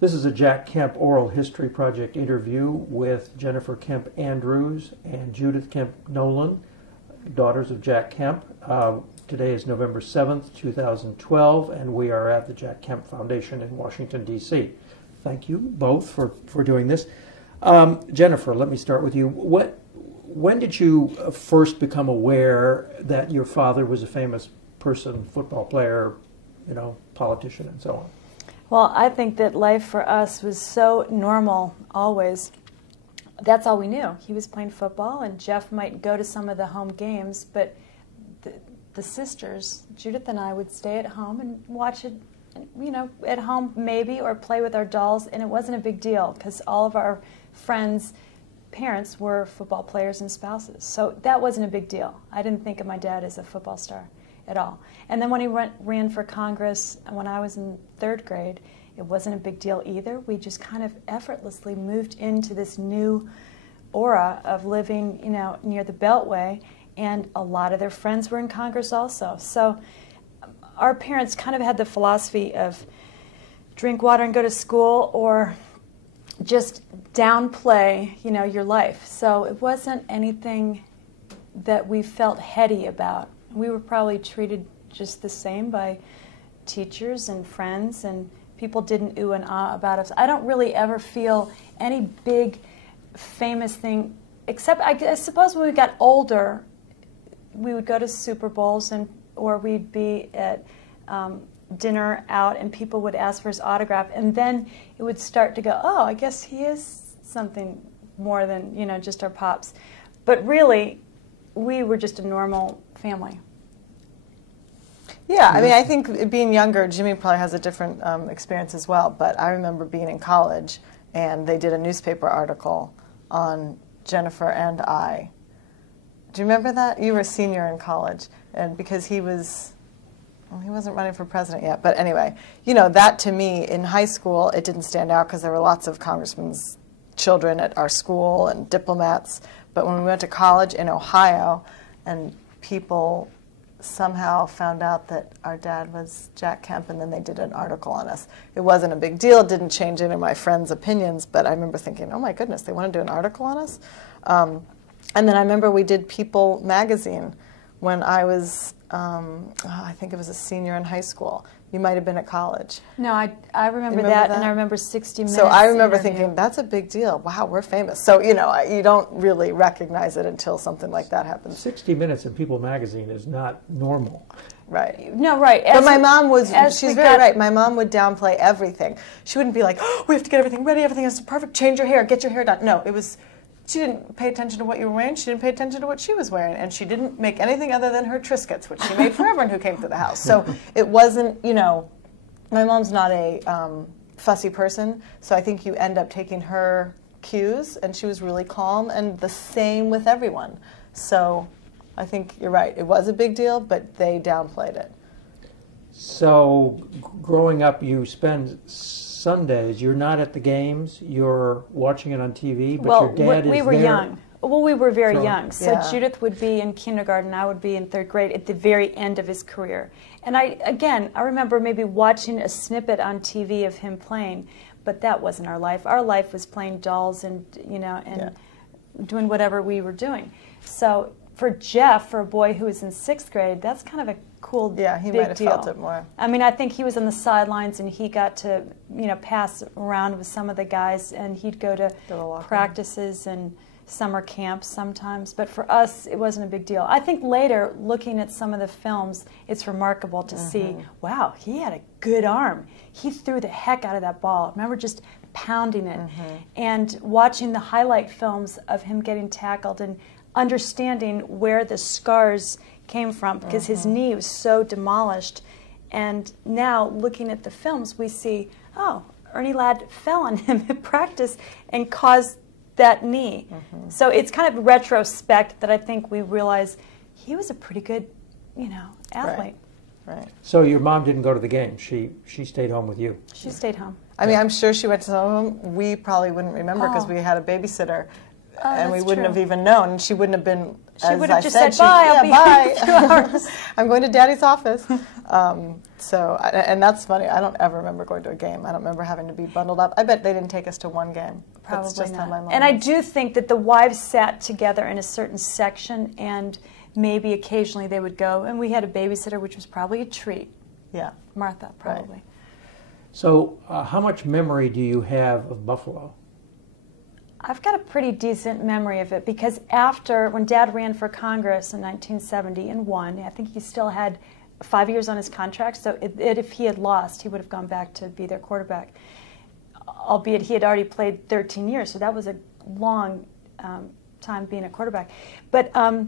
This is a Jack Kemp Oral History Project interview with Jennifer Kemp Andrews and Judith Kemp Nolan, daughters of Jack Kemp. Today is November 7th, 2012, and we are at the Jack Kemp Foundation in Washington, D.C. Thank you both for doing this. Jennifer, let me start with you. When did you first become aware that your father was a famous person, football player, politician, and so on? Well, I think that life for us was so normal, always. That's all we knew. He was playing football, and Jeff might go to some of the home games, but the sisters, Judith and I, would stay at home and watch it, at home maybe, or play with our dolls, and it wasn't a big deal because all of our friends' parents were football players and spouses. So that wasn't a big deal. I didn't think of my dad as a football star at all. And then when he ran for Congress, when I was in 3rd grade, it wasn't a big deal either. We just kind of effortlessly moved into this new aura of living, near the Beltway, and a lot of their friends were in Congress also. So our parents kind of had the philosophy of drink water and go to school, or just downplay, your life. So it wasn't anything that we felt heady about. We were probably treated just the same by teachers and friends, and people didn't ooh and ah about us. I don't really ever feel any big famous thing, except I suppose when we got older, we would go to Super Bowls, or we'd be at dinner out, and people would ask for his autograph, and then it would start to go, oh, I guess he is something more than, just our pops. But really, we were just a normal family. Yeah, I mean, I think being younger, Jimmy probably has a different experience as well, but I remember being in college, and they did a newspaper article on Jennifer and I. Do you remember that? You were a senior in college, and because he wasn't running for president yet, but anyway, that to me, in high school, it didn't stand out because there were lots of congressmen's children at our school and diplomats, but when we went to college in Ohio, and people somehow found out that our dad was Jack Kemp, and then they did an article on us. It wasn't a big deal. It didn't change any of my friends' opinions, but I remember thinking, oh my goodness, they want to do an article on us? And then I remember we did People magazine when I was, I think it was a senior in high school. You might have been at college. No, I remember that, and I remember 60 Minutes. So I remember interview. thinking, that's a big deal. Wow, we're famous. So, you don't really recognize it until something like that happens. 60 Minutes in People magazine is not normal. Right. No, right. But my mom was, she's very right. My mom would downplay everything. She wouldn't be like, oh, we have to get everything ready, everything is perfect, change your hair, get your hair done. No, it was, she didn't pay attention to what you were wearing, she didn't pay attention to what she was wearing, and she didn't make anything other than her Triscuits, which she made for everyone who came to the house. So it wasn't, my mom's not a fussy person, so I think you end up taking her cues, and she was really calm, and the same with everyone. So I think you're right. It was a big deal, but they downplayed it. So growing up, you spend Sundays, you're not at the games, you're watching it on TV, but your dad is there. We were young. Well, we were very young. So yeah. Judith would be in kindergarten, I would be in 3rd grade at the very end of his career. And I remember maybe watching a snippet on TV of him playing, but that wasn't our life. Our life was playing dolls and, doing whatever we were doing. So for Jeff, for a boy who was in 6th grade, that's kind of a cool, yeah, he big might have deal. felt it more. I mean, I think he was on the sidelines, and he got to, pass around with some of the guys, and he'd go to practices and summer camps sometimes. But for us, it wasn't a big deal. I think later, looking at some of the films, it's remarkable to see, wow, he had a good arm. He threw the heck out of that ball. I remember just pounding it. And watching the highlight films of him getting tackled and understanding where the scars came from, because his knee was so demolished. And now, looking at the films, we see, oh, Ernie Ladd fell on him at practice and caused that knee. So it's kind of retrospect that I think we realize he was a pretty good, athlete. Right. So your mom didn't go to the game. She stayed home with you. She stayed home. I mean, I'm sure she went to home. We probably wouldn't remember because we had a babysitter, and we wouldn't have even known. She wouldn't have been She would have just said, bye, I'll be here in 2 hours. I'm going to Daddy's office. And that's funny. I don't ever remember going to a game. I don't remember having to be bundled up. I bet they didn't take us to one game. Probably That's just not. how my mom and I was. do think that the wives sat together in a certain section, and maybe occasionally they would go, and we had a babysitter, which was probably a treat. Yeah. Martha, probably. Right. So how much memory do you have of Buffalo? I've got a pretty decent memory of it because when Dad ran for Congress in 1970 and won, I think he still had 5 years on his contract, so if he had lost, he would have gone back to be their quarterback, albeit he had already played 13 years, so that was a long time being a quarterback. But I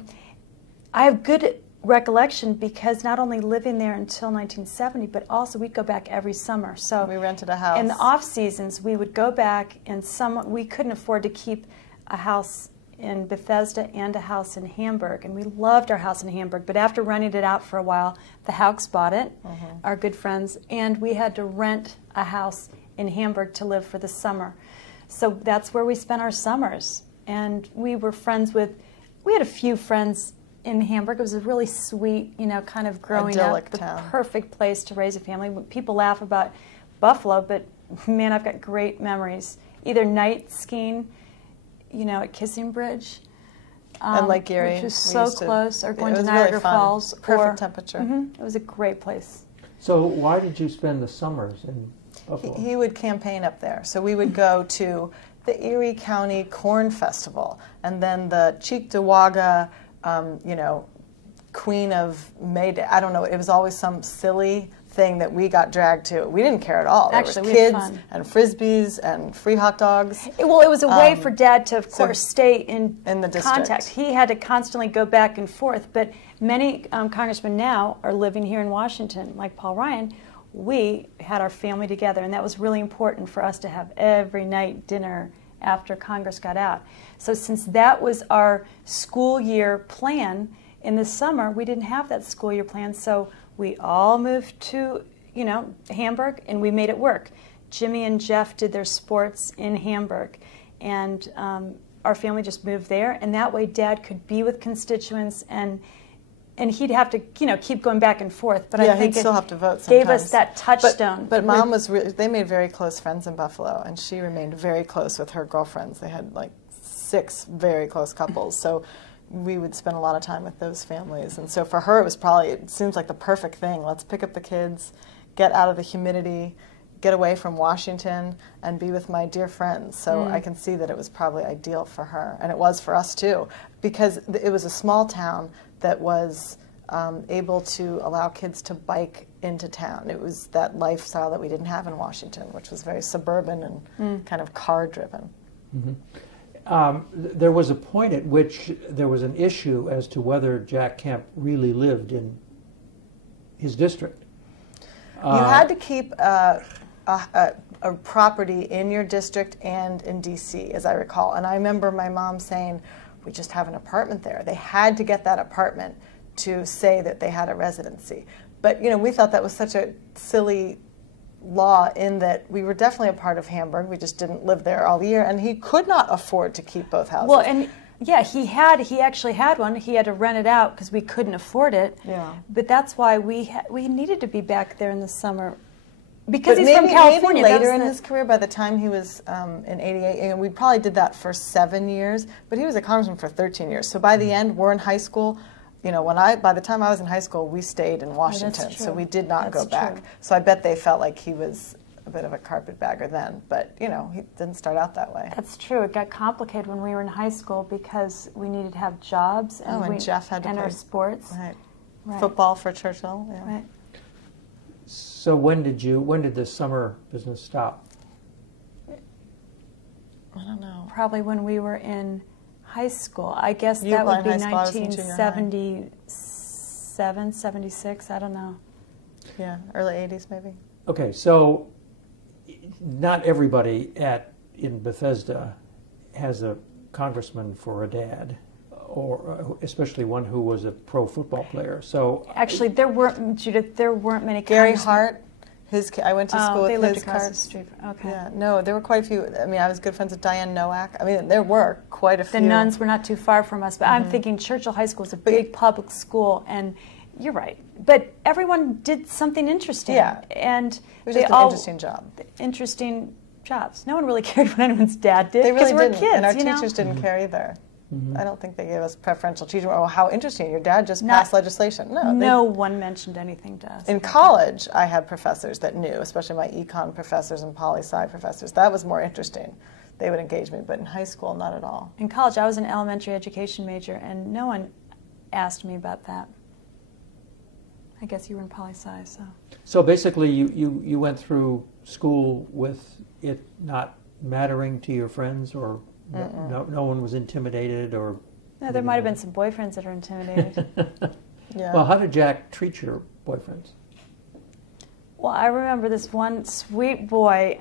have good recollection because not only living there until 1970, but also we'd go back every summer. So we rented a house. In the off seasons, we would go back, and we couldn't afford to keep a house in Bethesda and a house in Hamburg, and we loved our house in Hamburg. But after renting it out for a while, the Hauks bought it, our good friends, and we had to rent a house in Hamburg to live for the summer. So that's where we spent our summers, and we were friends with. We had a few friends in Hamburg. It was a really sweet, kind of growing idyllic up, the town. perfect place to raise a family. People laugh about Buffalo, but man, I've got great memories. Either night skiing, at Kissing Bridge, and Lake Erie, which was so close, or going to really Niagara fun. Falls. Perfect temperature. It was a great place. So why did you spend the summers in Buffalo? He would campaign up there. So we would go to the Erie County Corn Festival, and then the Cheektowaga, Queen of May Day. I don't know. It was always some silly thing that we got dragged to. We didn't care at all. Actually, there we was had kids fun. and frisbees and free hot dogs. It was a way for Dad to, of course, stay in the district. contact. He had to constantly go back and forth, but many congressmen now are living here in Washington, like Paul Ryan. We had our family together, and that was really important for us to have every night dinner after Congress got out. So since that was our school year plan, in the summer we didn't have that school year plan, so we all moved to Hamburg, and we made it work. Jimmy and Jeff did their sports in Hamburg, and our family just moved there, and that way Dad could be with constituents, and he'd have to keep going back and forth, but I think he'd still have to vote sometimes. Gave us that touchstone. But Mom they made very close friends in Buffalo, and she remained very close with her girlfriends. They had like 6 very close couples, so we would spend a lot of time with those families. And so for her, it seems like the perfect thing. Let's pick up the kids, get out of the humidity, get away from Washington, and be with my dear friends. So I can see that it was probably ideal for her, and it was for us too, because it was a small town that was able to allow kids to bike into town. It was that lifestyle that we didn't have in Washington, which was very suburban and kind of car-driven. Mm-hmm. There was a point at which there was an issue as to whether Jack Kemp really lived in his district. You had to keep a property in your district and in D.C., as I recall. And I remember my mom saying, we just have an apartment there. They had to get that apartment to say that they had a residency. But, we thought that was such a silly law, in that we were definitely a part of Hamburg. We just didn't live there all year, and he could not afford to keep both houses. Well, and yeah, he actually had one. He had to rent it out because we couldn't afford it. Yeah. But that's why we needed to be back there in the summer, because he's from California. Maybe later in his career, by the time he was in '88, and we probably did that for 7 years. But he was a congressman for 13 years. So by the end, we're in high school. By the time I was in high school, we stayed in Washington, so we did not go back. True. So I bet they felt like he was a bit of a carpetbagger then, but he didn't start out that way. That's true. It got complicated when we were in high school because we needed to have jobs, and Jeff had to play our sports. Right. Football for Churchill. Yeah. Right. So when did the summer business stop? I don't know. Probably when we were in high school. I guess You that were would be in high school, I was in junior high. 1977, 76, I don't know. Yeah, early 80s maybe. Okay, so not everybody in Bethesda has a congressman for a dad, or especially one who was a pro football player. So actually, there weren't, Judith. There weren't many. Gary Hart, I went to school they with lived his across the cards. street. Okay. Yeah, no, there were quite a few. I mean, I was good friends with Diane Nowak. I mean, there were quite a few. The nuns were not too far from us, but I'm thinking Churchill High School is a big public school, and you're right. But everyone did something interesting. Yeah. And it was they just an all interesting job. interesting jobs. No one really cared what anyone's dad did They really because we're didn't, kids. and our you know? teachers didn't care either. I don't think they gave us preferential treatment. Oh, how interesting! Your dad just passed legislation. No, no one mentioned anything to us. In college, I had professors that knew, especially my econ professors and poli-sci professors. That was more interesting. They would engage me, but in high school, not at all. In college, I was an elementary education major, and no one asked me about that. I guess you were in poli-sci, so. So basically, you went through school with it not mattering to your friends, or no one was intimidated, or. No, there might have been some boyfriends that are intimidated. Yeah. Well, how did Jack treat your boyfriends? Well, I remember this one sweet boy.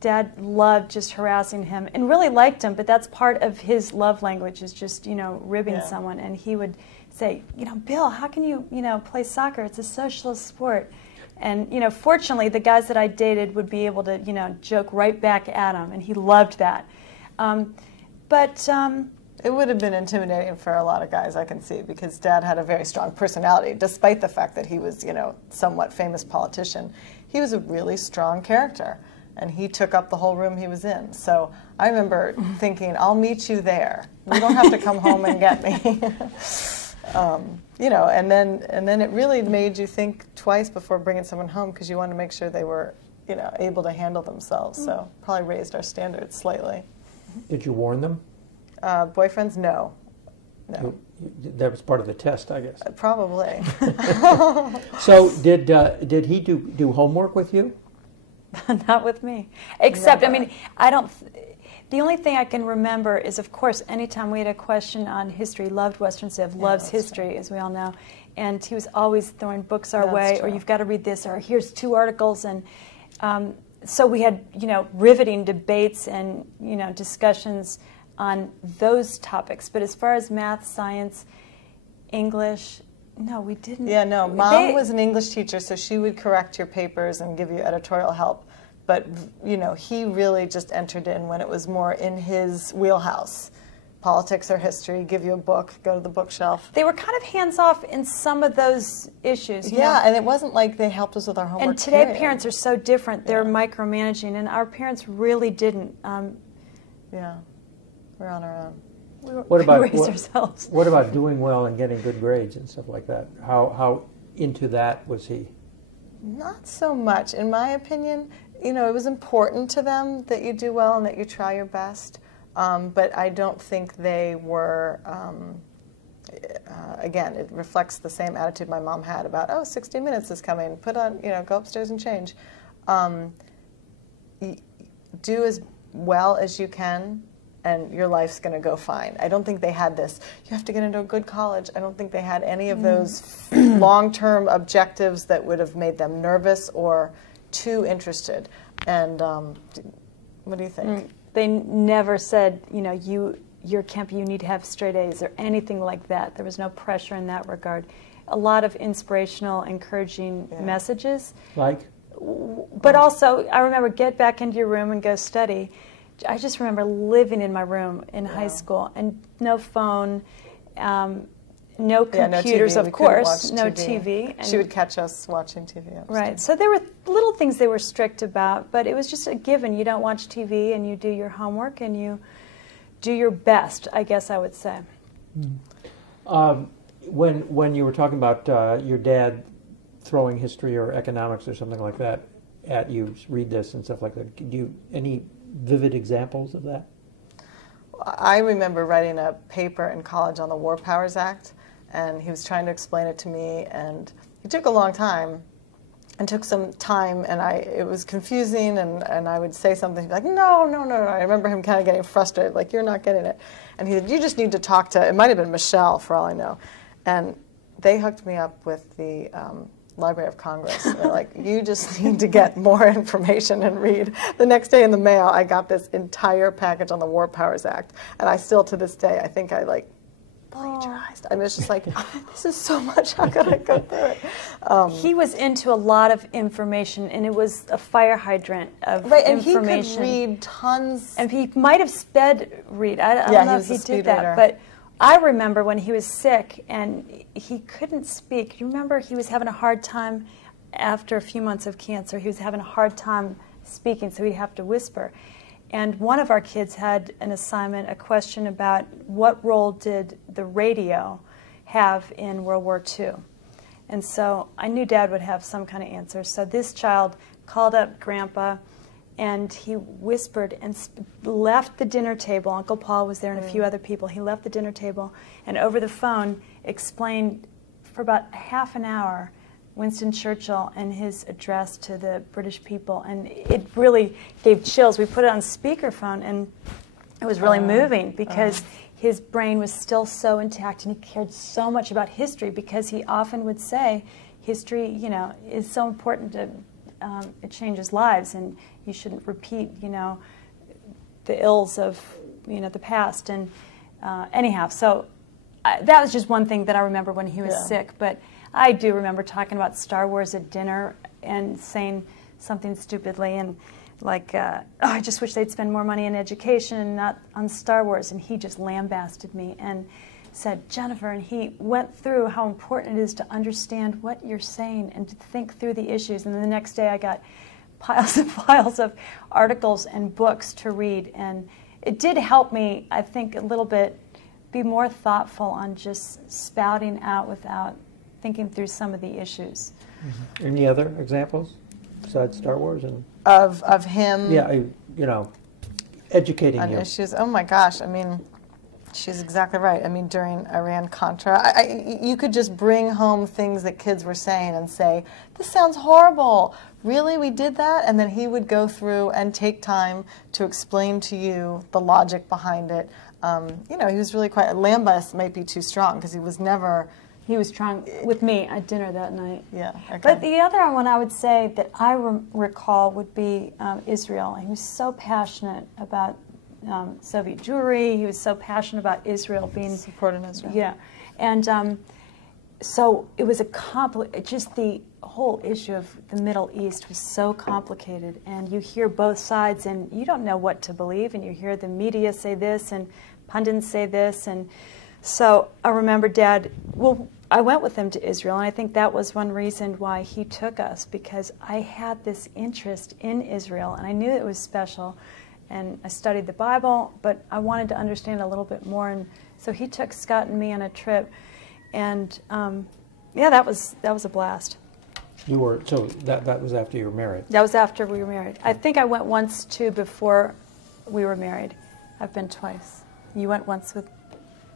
Dad loved just harassing him and really liked him, but that's part of his love language is just, ribbing someone. And he would say, Bill, how can you, play soccer? It's a socialist sport. And, fortunately, the guys that I dated would be able to, joke right back at him, and he loved that. It would have been intimidating for a lot of guys, I can see, because Dad had a very strong personality, despite the fact that he was, somewhat famous politician. He was a really strong character, and he took up the whole room he was in. So I remember thinking, I'll meet you there. You don't have to come home and get me. And then it really made you think twice before bringing someone home because you wanted to make sure they were, able to handle themselves. So probably raised our standards slightly. Did you warn them? Boyfriends, no. That was part of the test, I guess. Probably. So did he do homework with you? Not with me. Except, Never. The only thing I can remember is, of course, anytime we had a question on history, loved Western Civ, loves history, right. as we all know, and he was always throwing books our That's way, true. or you've got to read this, or here's 2 articles, and so we had, riveting debates and, discussions on those topics. But as far as math, science, English, no, we didn't. Yeah, no. Mom was an English teacher, so she would correct your papers and give you editorial help. But, he really just entered in when it was more in his wheelhouse. Politics or history, give you a book, go to the bookshelf. They were kind of hands-off in some of those issues. you know? Yeah, and it wasn't like they helped us with our homework. And today period. parents are so different. They're micromanaging, and our parents really didn't. Yeah, we're on our own. What about we raised ourselves? What about doing well and getting good grades and stuff like that? How into that was he? Not so much, in my opinion. It was important to them that you do well and that you try your best. But I don't think they were, again, it reflects the same attitude my mom had about, 60 Minutes is coming, put on, go upstairs and change. Do as well as you can, and your life's going to go fine. I don't think they had this, you have to get into a good college. I don't think they had any of those long-term objectives that would have made them nervous or too interested. And what do you think? They never said, you're Kemp, you need to have straight A's or anything like that. There was no pressure in that regard. A lot of inspirational, encouraging messages. Like? But also, I remember, get back into your room and go study. I just remember living in my room in high school, and no phone, no computers, no TV. of course, no TV. And she would catch us watching TV upstairs. Right. So there were little things they were strict about, but it was just a given. You don't watch TV, and you do your homework, and you do your best, I guess I would say. When you were talking about your dad throwing history or economics or something like that at you, read this and stuff like that, do you any vivid examples of that? I remember writing a paper in college on the War Powers Act, and he was trying to explain it to me, and it took a long time, and took some time, and it was confusing, and I would say something, he'd be like, no. I remember him kind of getting frustrated, like, you're not getting it. And he said, you just need to talk to, it might have been Michelle, for all I know. And they hooked me up with the Library of Congress. They're like, you just need to get more information and read. The next day in the mail, I got this entire package on the War Powers Act, and I still, to this day, I think I plagiarized. I mean, it's just like, this is so much. How could I go through it? He was into a lot of information, and it was a fire hydrant of and information. He could read tons. And he might have sped read. I don't know if he did that, reader. but I remember when he was sick and he couldn't speak. You remember he was having a hard time after a few months of cancer. He was having a hard time speaking, so he'd have to whisper. And one of our kids had an assignment, a question about what role did the radio have in World War II. And so I knew Dad would have some kind of answer. So this child called up Grandpa, and he whispered and left the dinner table. Uncle Paul was there and a few other people. He left the dinner table and over the phone explained for about half an hour Winston Churchill and his address to the British people. And it really gave chills. We put it on speakerphone, and it was really moving because his brain was still so intact, and he cared so much about history because he often would say, history, you know, is so important to, it changes lives, and you shouldn't repeat, you know, the ills of, you know, the past. And anyhow, so that was just one thing that I remember when he was sick. But I do remember talking about Star Wars at dinner and saying something stupidly and like, oh, I just wish they'd spend more money in education and not on Star Wars. And he just lambasted me and said, Jennifer, and he went through how important it is to understand what you're saying and to think through the issues. And then the next day I got piles and piles of articles and books to read. And it did help me, I think, a little bit be more thoughtful on just spouting out without thinking through some of the issues. Mm-hmm. Any other examples besides Star Wars? And of him? Yeah, you know, educating on you. issues. Oh my gosh, I mean, she's exactly right. I mean, during Iran-Contra, you could just bring home things that kids were saying and say, this sounds horrible. Really, we did that? And then he would go through and take time to explain to you the logic behind it. You know, he was really quite, lambast might be too strong because he was never... He was trying with me at dinner that night. Yeah. Okay. But the other one I would say that I recall would be Israel. He was so passionate about Soviet Jewry. He was so passionate about Israel being supporting Israel. Yeah, and so it was just the whole issue of the Middle East was so complicated, and you hear both sides, and you don't know what to believe, and you hear the media say this and pundits say this, and so I remember Dad, well, I went with him to Israel, and I think that was one reason why he took us, because I had this interest in Israel, and I knew it was special, and I studied the Bible, but I wanted to understand a little bit more, and so he took Scott and me on a trip, and yeah, that was a blast. You were, so that was after you were married? That was after we were married. I think I went once, too, before we were married. I've been twice. You went once with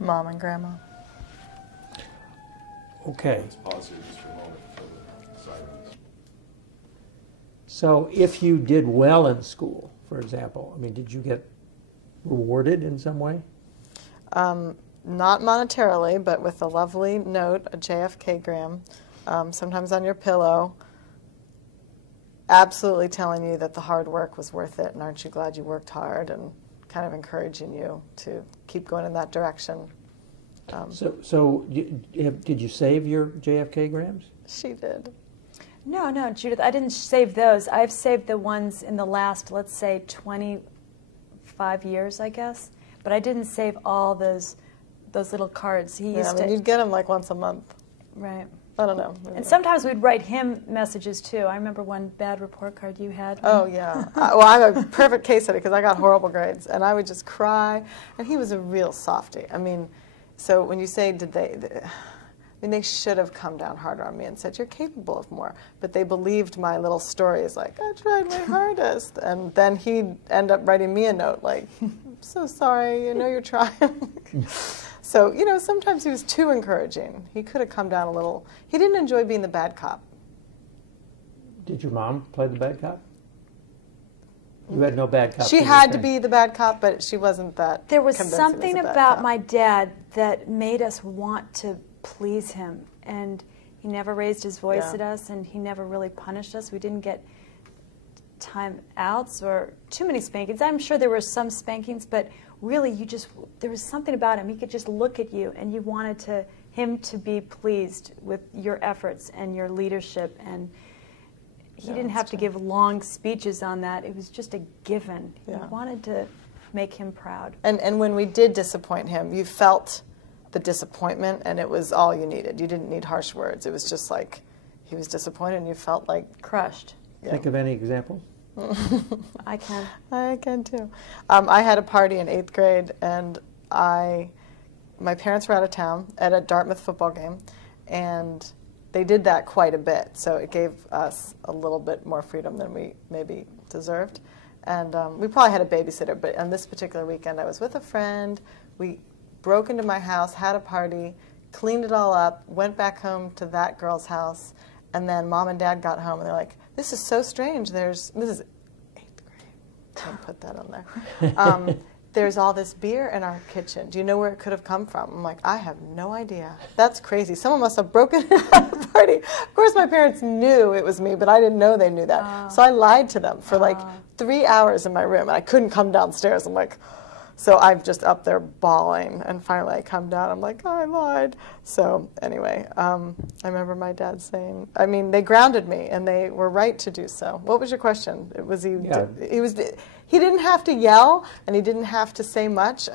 Mom and Grandma. Okay. Let's pause here just for a moment for the silence. So if you did well in school, for example, I mean, did you get rewarded in some way? Not monetarily, but with a lovely note, a JFK-gram, sometimes on your pillow, absolutely telling you that the hard work was worth it, and aren't you glad you worked hard, and kind of encouraging you to keep going in that direction. So did you save your JFK grams? She did. No, Judith, I didn't save those. I've saved the ones in the last, let's say, 25 years, I guess. But I didn't save all those little cards. He used to. You'd get them like once a month. Right. I don't know. And sometimes we'd write him messages, too. I remember one bad report card you had. Oh, yeah. Well, I'm a perfect case study because I got horrible grades. And I would just cry. And he was a real softie. I mean, so when you say, they should have come down harder on me and said, you're capable of more. But they believed my little stories, like, I tried my hardest. And then he'd end up writing me a note, like, I'm so sorry, you're trying. So, sometimes he was too encouraging. He could have come down a little. He didn't enjoy being the bad cop. Did your mom play the bad cop? You had no bad cop. She had to be the bad cop, but she wasn't that. There was something about my dad that made us want to please him, and he never raised his voice at us, and he never really punished us. We didn't get time outs or too many spankings. I'm sure there were some spankings, but really there was something about him. He could just look at you and you wanted him to be pleased with your efforts and your leadership. And he didn't have to give long speeches on that. It was just a given. Yeah. You wanted to make him proud. And when we did disappoint him, you felt the disappointment, and it was all you needed. You didn't need harsh words. It was just like he was disappointed, and you felt like crushed. Yeah. Think of any example? I can. I can too. I had a party in 8th grade, and my parents were out of town at a Dartmouth football game, and they did that quite a bit. So it gave us a little bit more freedom than we maybe deserved. And we probably had a babysitter, but on this particular weekend, I was with a friend. We broke into my house, had a party, cleaned it all up, went back home to that girl's house, and then Mom and Dad got home, and they're like, "This is so strange. This is 8th grade. Can't put that on there. There's all this beer in our kitchen. Do you know where it could have come from?" I'm like, "I have no idea. That's crazy. Someone must have broken into the party." Of course, my parents knew it was me, but I didn't know they knew that. So I lied to them for like 3 hours in my room, and I couldn't come downstairs. I'm like, so I'm just up there bawling, and finally I come down. I'm like, "Oh, I lied." So anyway, I remember my dad saying, I mean, they grounded me, and they were right to do so. What was your question? He didn't have to yell, and he didn't have to say much.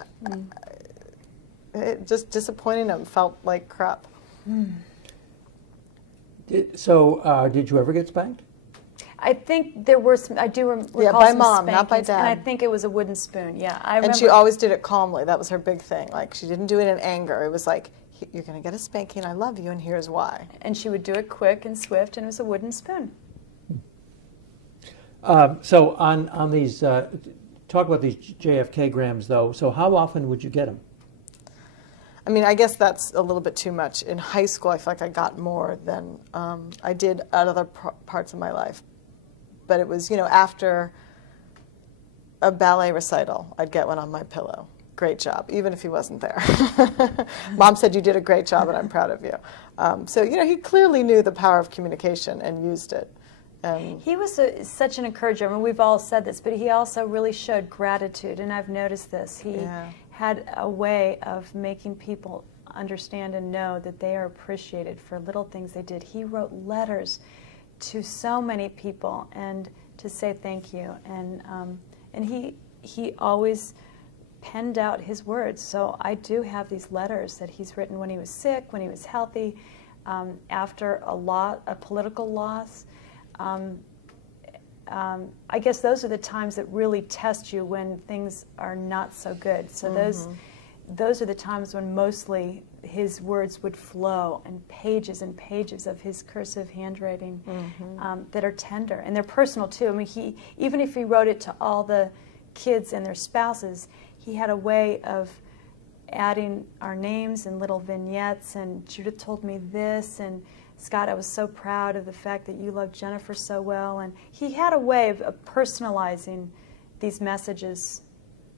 Just disappointing him felt like crap. Did you ever get spanked? I think there were some, I do recall Yeah, by some Mom, not by spankings, Dad. and I think it was a wooden spoon, yeah. I remember. And she always did it calmly. That was her big thing. Like, she didn't do it in anger. It was like, "You're going to get a spanking, I love you, and here's why." And she would do it quick and swift, and it was a wooden spoon. So on these, talk about these JFK grams, though. So how often would you get them? I mean, I guess that's a little bit too much. In high school, I feel like I got more than I did at other parts of my life. But it was, after a ballet recital, I'd get one on my pillow. Great job, even if he wasn't there. Mom said, "You did a great job, and I'm proud of you." So, he clearly knew the power of communication and used it. He was such an encourager. I mean, we've all said this, but he also really showed gratitude, and I've noticed this. He had a way of making people understand and know that they are appreciated for little things they did. He wrote letters to so many people and to say thank you, and he always penned out his words. So I do have these letters that he's written when he was sick, when he was healthy, after a political loss. I guess those are the times that really test you, when things are not so good. So those are the times when mostly his words would flow, and pages of his cursive handwriting that are tender, and they're personal too. I mean, even if he wrote it to all the kids and their spouses, he had a way of adding our names and little vignettes, and "Judith told me this," and "Scott, I was so proud of the fact that you loved Jennifer so well." And he had a way of personalizing these messages.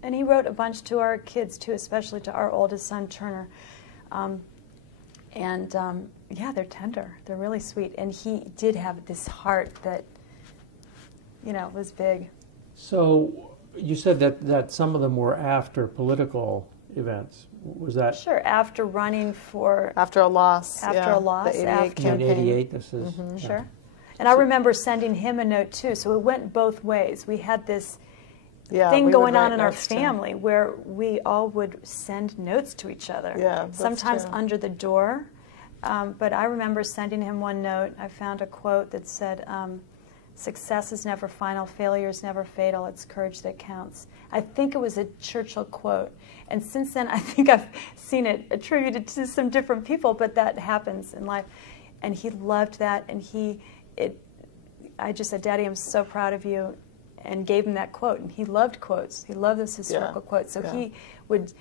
And he wrote a bunch to our kids too, especially to our oldest son, Turner. Yeah, they're tender. They're really sweet. And he did have this heart that, was big. So you said that some of them were after political events. Was that? Sure, after running for... After a loss. After a loss. The 88 campaign. 88, this is... Sure. And I remember sending him a note too, so it went both ways. We had this thing going on in our family where we all would send notes to each other. Yeah, sometimes under the door. But I remember sending him one note. I found a quote that said, "Success is never final, failure is never fatal, it's courage that counts." I think it was a Churchill quote. And since then, I think I've seen it attributed to some different people, but that happens in life. And he loved that, and I just said, "Daddy, I'm so proud of you," and gave him that quote. And he loved quotes. He loved those historical quotes. So he would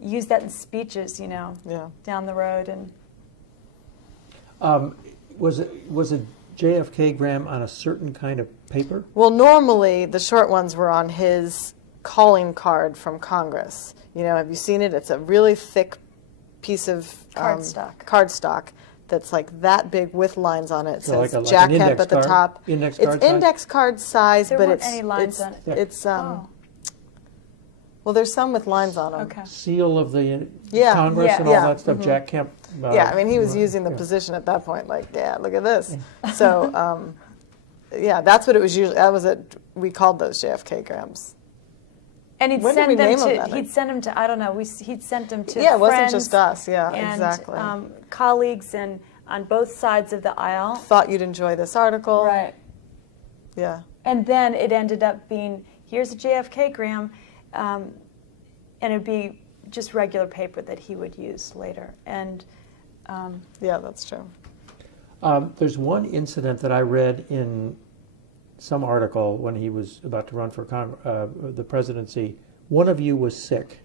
use that in speeches, down the road. And was a JFK gram on a certain kind of paper? Well, normally the short ones were on his calling card from Congress. Have you seen it? It's a really thick piece of cardstock that's like that big with lines on it. It says like Jack Kemp at the top. Index it's card size? index card size, there but weren't any lines on it. It's Well, there's some with lines on them. Okay. seal of the Yeah. Congress Yeah. and all Yeah. that stuff. Jack Kemp. Yeah, I mean, he was right, using the yeah. position at that point, like, yeah, look at this. So, yeah, that's what it was usually. That was it. We called those JFK grams. And he'd When did send we them name to. them that? He'd send them to. I don't know. He'd sent them to. Yeah, it wasn't friends just us. Yeah, and, exactly. colleagues and on both sides of the aisle. Thought you'd enjoy this article. Right. Yeah. And then it ended up being, here's a JFK gram, and it'd be just regular paper that he would use later. And Yeah, that's true. There's one incident that I read in some article when he was about to run for the presidency. One of you was sick,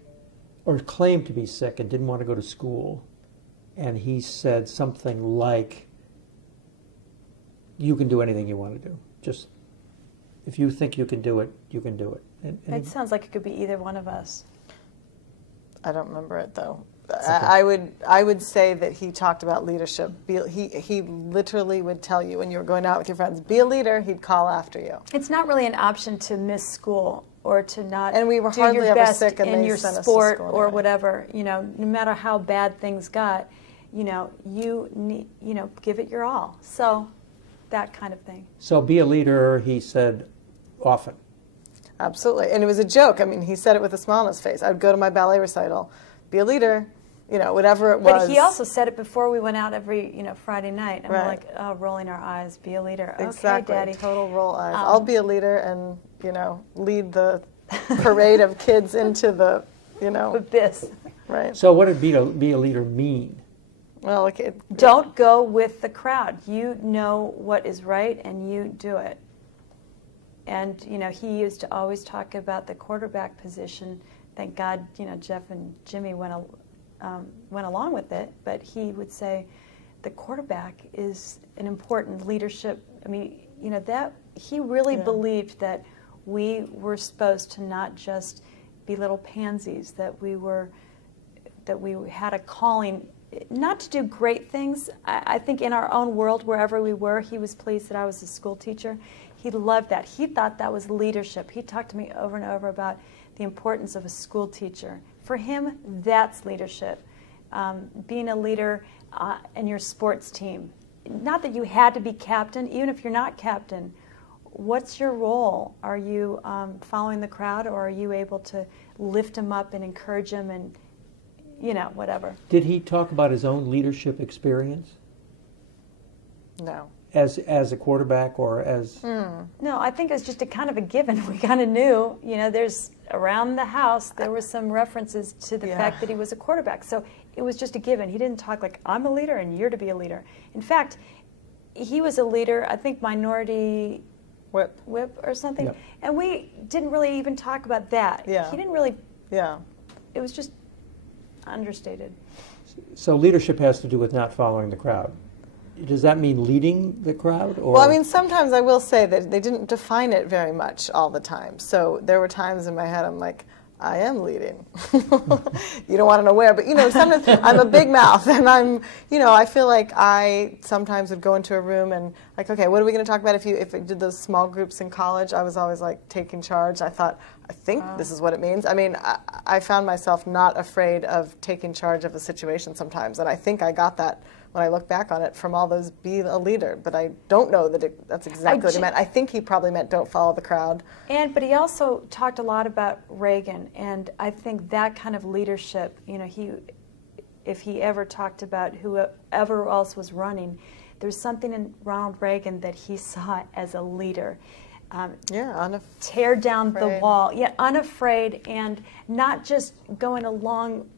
or claimed to be sick, and didn't want to go to school. And he said something like, "You can do anything you want to do. Just if you think you can do it, you can do it." And it sounds like it could be either one of us. I don't remember it though. Okay. I would say that he talked about leadership. He literally would tell you when you were going out with your friends, be a leader. He'd call after you. It's not really an option to miss school or to not And we were do hardly your ever best sick, and in they your sent us to sport school or anyway. whatever. You know, no matter how bad things got, you know, you need, you know, give it your all. So that kind of thing. so be a leader, he said often. Absolutely, and it was a joke. I mean, he said it with a smile on his face. I'd go to my ballet recital, be a leader, you know, whatever it was. But he also said it before we went out every, you know, Friday night. And Right. we're like, oh, rolling our eyes, be a leader. Exactly, Okay, Daddy. total roll eyes. I'll be a leader and, you know, lead the parade of kids into the, you know, Abyss. right. So what did be a leader mean? Well, like Don't go with the crowd. You know what is right and you do it. And, you know, he used to always talk about the quarterback position. Thank God, you know, Jeff and Jimmy went along with it. But he would say the quarterback is an important leadership. I mean, you know, that he really believed that we were supposed to not just be little pansies, that we had a calling not to do great things. I think in our own world, wherever we were, he was pleased that I was a school teacher. He loved that. He thought that was leadership. He talked to me over and over about the importance of a school teacher. For him, that's leadership. Being a leader in your sports team. Not that you had to be captain, even if you're not captain. What's your role? Are you following the crowd, or are you able to lift him up and encourage him and, you know, whatever? Did he talk about his own leadership experience no. as a quarterback or as? No, I think it was just a kind of a given. We kind of knew, you know, there's around the house, there were some references to the fact that he was a quarterback. So it was just a given. He didn't talk like, I'm a leader and you're to be a leader. In fact, he was a leader, I think minority whip or something. Yep. And we didn't really even talk about that. Yeah. He didn't really, Yeah. it was just understated. So leadership has to do with not following the crowd. Does that mean leading the crowd? Or? Well, I mean, sometimes I will say that they didn't define it very much all the time. So there were times in my head I'm like, I am leading. You don't want to know where, but, you know, sometimes I'm a big mouth, and I'm, you know, I feel like I sometimes would go into a room and like, okay, what are we going to talk about? If I did those small groups in college, I was always like taking charge. I thought, I think this is what it means. I mean, I found myself not afraid of taking charge of a situation sometimes, and I think I got that when I look back on it from all those be a leader, but I don't know that that's exactly what he meant. I think he probably meant don't follow the crowd. But he also talked a lot about Reagan, and I think that kind of leadership, you know, if he ever talked about whoever else was running, there's something in Ronald Reagan that he saw as a leader. Tear down the wall. Yeah, unafraid, and not just going along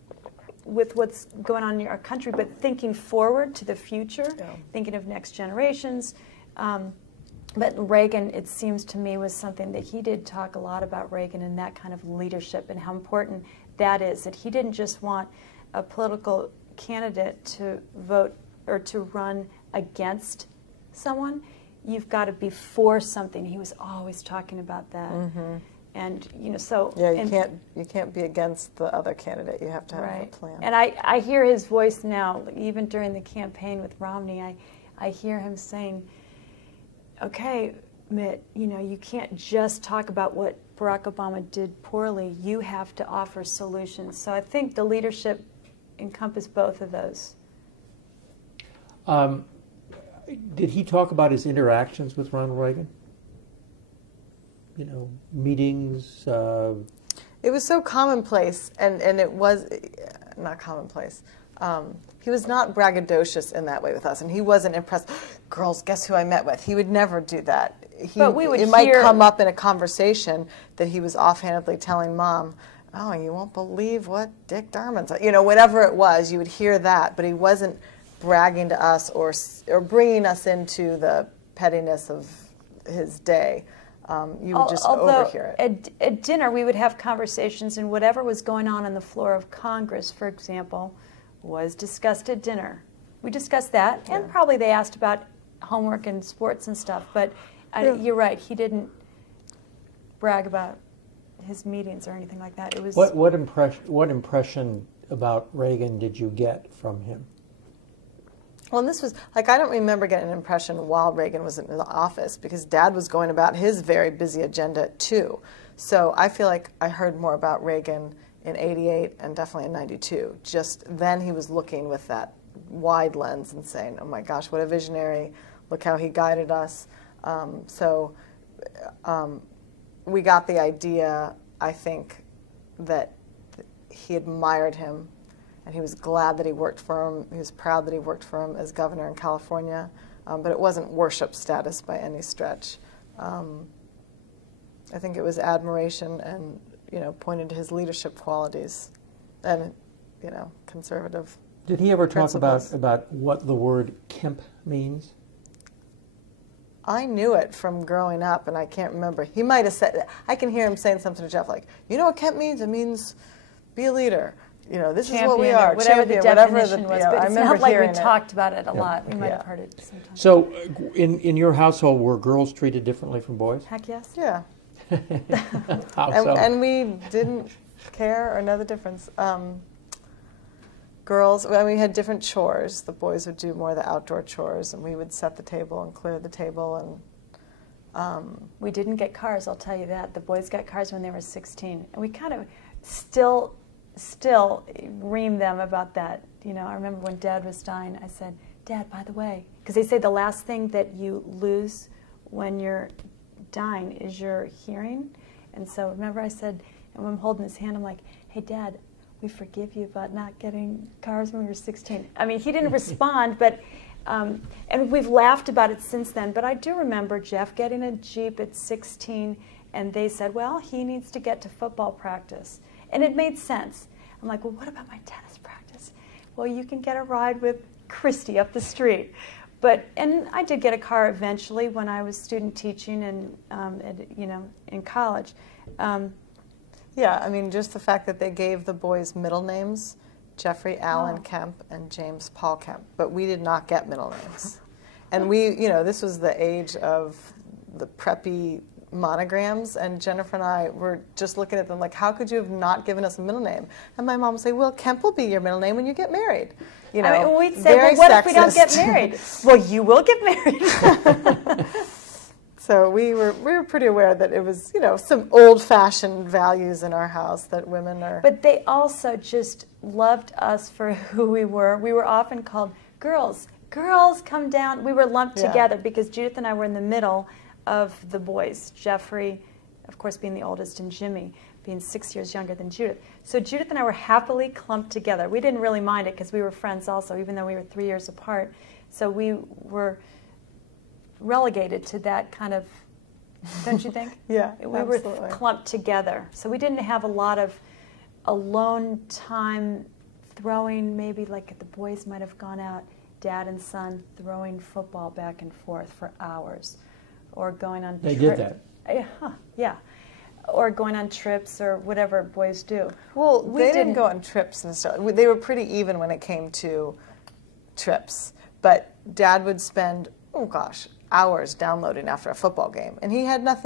with what's going on in our country, but thinking forward to the future, thinking of next generations. But Reagan, it seems to me, was something that he did talk a lot about Reagan and that kind of leadership and how important that is, that he didn't just want a political candidate to vote or to run against someone. You've got to be for something. He was always talking about that. And, you know, so... Yeah, you can't be against the other candidate. You have to have a plan. And I hear his voice now, even during the campaign with Romney, I hear him saying, okay, Mitt, you know, you can't just talk about what Barack Obama did poorly. You have to offer solutions. So I think the leadership encompassed both of those. Did he talk about his interactions with Ronald Reagan? You know, meetings. It was so commonplace, and it was not commonplace. He was not braggadocious in that way with us, and he wasn't impressed. Girls, guess who I met with? He would never do that. But we would it might come up in a conversation that he was offhandedly telling Mom, "Oh, you won't believe what Dick Darman's," you know, whatever it was. You would hear that, but he wasn't bragging to us or bringing us into the pettiness of his day. You would just overhear it. At dinner, we would have conversations, and whatever was going on the floor of Congress, for example, was discussed at dinner. We discussed that, and probably they asked about homework and sports and stuff, but you're right, he didn't brag about his meetings or anything like that. It was What impression about Reagan did you get from him? Well, and this was, like, I don't remember getting an impression while Reagan was in the office, because Dad was going about his very busy agenda, too. So I feel like I heard more about Reagan in '88 and definitely in '92. Just then he was looking with that wide lens and saying, oh my gosh, what a visionary, look how he guided us. We got the idea, I think, that he admired him, and he was glad that he worked for him. He was proud that he worked for him as governor in California, but it wasn't worship status by any stretch. I think it was admiration and, you know, pointed to his leadership qualities and, you know, conservative. Did he ever talk principles. about what the word Kemp means? I knew it from growing up, and I can't remember. He might have said, I can hear him saying something to Jeff like, you know what Kemp means? It means be a leader. You know, this champion, is what we are. Whatever champion, the definition was, you know, but I it's remember not like we hearing talked about it a lot. We might have heard it sometimes. So, in your household, were girls treated differently from boys? Heck yes. Yeah. How so? And we didn't care or know the difference. Girls, well, we had different chores. The boys would do more of the outdoor chores, and we would set the table and clear the table. And we didn't get cars, I'll tell you that. The boys got cars when they were 16. And we kind of still ream them about that. You know, I remember when Dad was dying, I said, Dad, by the way, because they say the last thing that you lose when you're dying is your hearing. And so remember I said, and when I'm holding his hand, I'm like, hey, Dad, we forgive you about not getting cars when we were 16. I mean, he didn't respond, but, and we've laughed about it since then, but I do remember Jeff getting a Jeep at 16, and they said, well, he needs to get to football practice. And it made sense. I'm like, well, what about my tennis practice? Well, you can get a ride with Christy up the street. But, and I did get a car eventually when I was student teaching and, you know, in college. yeah, I mean, just the fact that they gave the boys middle names, Jeffrey Allen Kemp and James Paul Kemp, but we did not get middle names. And we, you know, this was the age of the preppy monograms, and Jennifer and I were just looking at them like, how could you have not given us a middle name? And my mom would say, well, Kemp will be your middle name when you get married. You know, I mean, we'd say, well, what if we don't get married? Well, you will get married. So we were pretty aware that it was, you know, some old-fashioned values in our house that women are. But they also just loved us for who we were. We were often called girls. Girls, come down. We were lumped together because Judith and I were in the middle of the boys. Jeffrey, of course, being the oldest, and Jimmy being 6 years younger than Judith. So Judith and I were happily clumped together. We didn't really mind it because we were friends also, even though we were 3 years apart. So we were relegated to that kind of, don't you think? Yeah, we absolutely. were clumped together. So we didn't have a lot of alone time throwing, maybe like the boys might have gone out, dad and son throwing football back and forth for hours. Or going on They did that. Yeah. Or going on trips or whatever boys do. Well, they didn't go on trips and stuff. They were pretty even when it came to trips. But Dad would spend, oh gosh, hours downloading after a football game. And he had not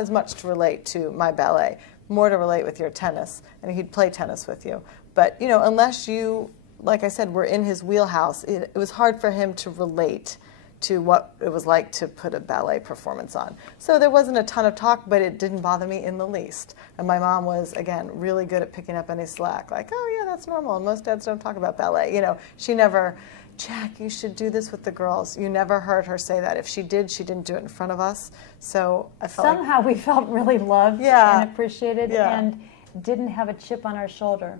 as much to relate to my ballet, more to relate with your tennis. And he'd play tennis with you. But, you know, unless you, like I said, were in his wheelhouse, it was hard for him to relate to what it was like to put a ballet performance on. So there wasn't a ton of talk, but it didn't bother me in the least. And my mom was, again, really good at picking up any slack. Like, oh yeah, that's normal. And most dads don't talk about ballet. You know, she never, Jack, you should do this with the girls. You never heard her say that. If she did, she didn't do it in front of us. So I felt somehow we felt really loved and appreciated and didn't have a chip on our shoulder.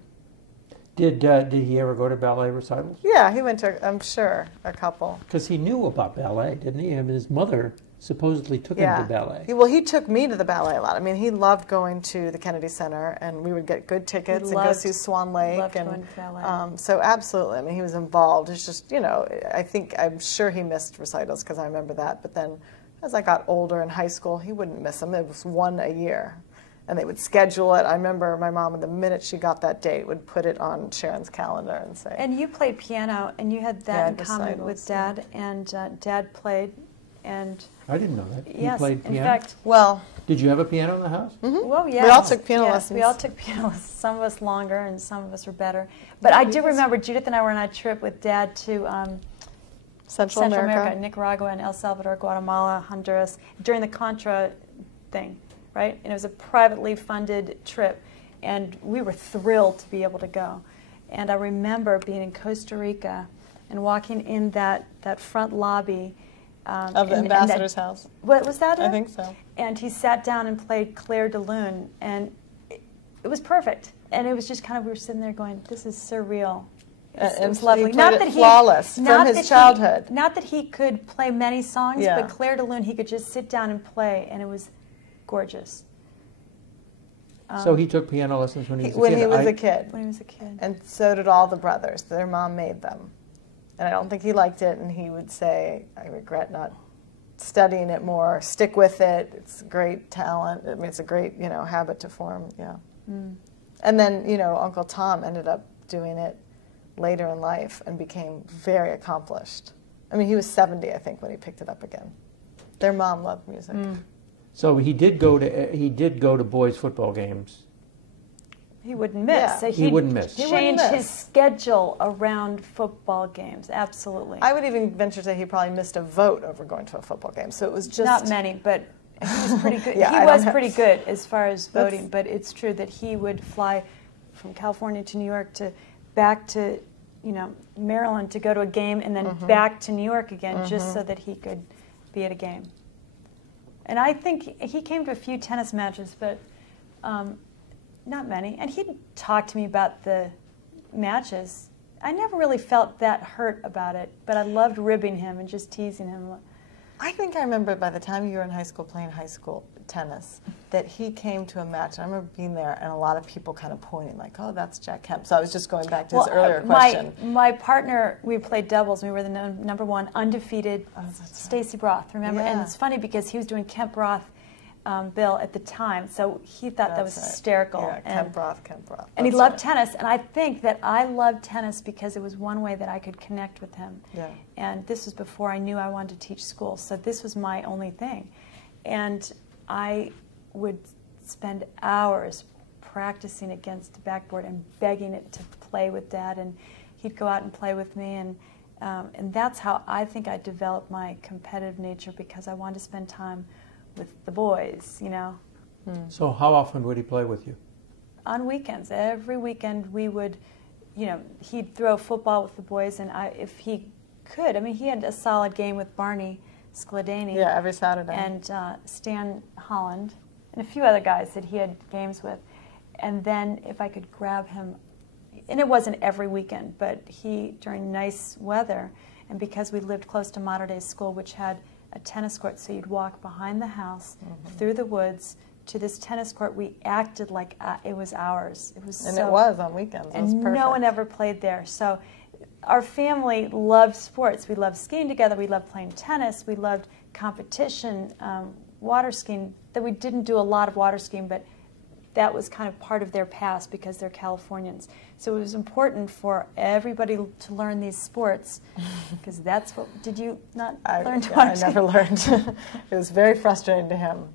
Did he ever go to ballet recitals? Yeah, he went to, I'm sure, a couple. Because he knew about ballet, didn't he? I mean, his mother supposedly took him to ballet. He took me to the ballet a lot. I mean, he loved going to the Kennedy Center, and we would get good tickets and go see Swan Lake. Loved going to ballet. So absolutely, I mean, he was involved. It's just, you know, I'm sure he missed recitals because I remember that. But then as I got older in high school, he wouldn't miss them. It was one a year. And they would schedule it. I remember my mom, the minute she got that date, would put it on Sharon's calendar and say. And you played piano, and you had that in common with Dad, and Dad played, and I didn't know that. Yes, he played piano? in fact. Well. Did you have a piano in the house? Mm-hmm. Well, yeah. We all took piano lessons. We all took piano lessons. Some of us longer, and some of us were better. But I do remember Judith and I were on a trip with Dad to Central America, Nicaragua, and El Salvador, Guatemala, Honduras, during the Contra thing. Right? And it was a privately funded trip, and we were thrilled to be able to go. And I remember being in Costa Rica and walking in that front lobby. Of the ambassador's house. What was that? I think so. And he sat down and played Claire de Lune, and it was perfect. And it was just kind of, we were sitting there going, this is surreal. It was lovely. Not that flawless from his childhood. Not that he could play many songs, but Claire de Lune, he could just sit down and play, and it was gorgeous. So he took piano lessons when he was a kid? When he was a kid. When he was a kid. And so did all the brothers. Their mom made them. And I don't think he liked it, and he would say, I regret not studying it more. Stick with it. It's great talent. I mean, it's a great, you know, habit to form. Yeah. Mm. And then, you know, Uncle Tom ended up doing it later in life and became very accomplished. I mean, he was 70, I think, when he picked it up again. Their mom loved music. Mm. So he did go to boys' football games. He wouldn't miss. Yeah. So he wouldn't miss. Change his schedule around football games. Absolutely. I would even venture to say he probably missed a vote over going to a football game. So it was just not many, but he was pretty good. Yeah, he was pretty good as far as voting. But it's true that he would fly from California to New York back to, you know, Maryland to go to a game, and then back to New York again, just so that he could be at a game. And I think he came to a few tennis matches, but not many. And he'd talk to me about the matches. I never really felt that hurt about it, but I loved ribbing him and just teasing him. I think I remember by the time you were in high school playing high school tennis that he came to a match. I remember being there and a lot of people kind of pointing like, oh, that's Jack Kemp. So I was just going back to his earlier question. My partner, we played doubles. We were the number one undefeated Stacy Broth, remember? Yeah. And it's funny because he was doing Kemp Broth bill at the time, so he thought that was hysterical. Yeah, Kemp Broth. And he loved tennis, and I think that I loved tennis because it was one way that I could connect with him. Yeah. And this was before I knew I wanted to teach school, so this was my only thing. And I would spend hours practicing against the backboard and begging it to play with Dad, and he'd go out and play with me, and that's how I think I developed my competitive nature, because I wanted to spend time with the boys, you know. So how often would he play with you? On weekends. Every weekend we would, you know, he'd throw football with the boys, and if he could, I mean, he had a solid game with Barney Skladany. Yeah, every Saturday. And Stan Holland, and a few other guys that he had games with. And then if I could grab him, and it wasn't every weekend, but during nice weather, and because we lived close to Modern Day School, which had a tennis court, so you'd walk behind the house, through the woods, to this tennis court. We acted like it was ours. It was it was on weekends. It was perfect. No one ever played there. So our family loved sports. We loved skiing together. We loved playing tennis. We loved competition, water skiing. That we didn't do a lot of water skiing, but that was kind of part of their past because they're Californians. So it was important for everybody to learn these sports, because that's what, did you not learn to water ski? I never learned. It was very frustrating to him.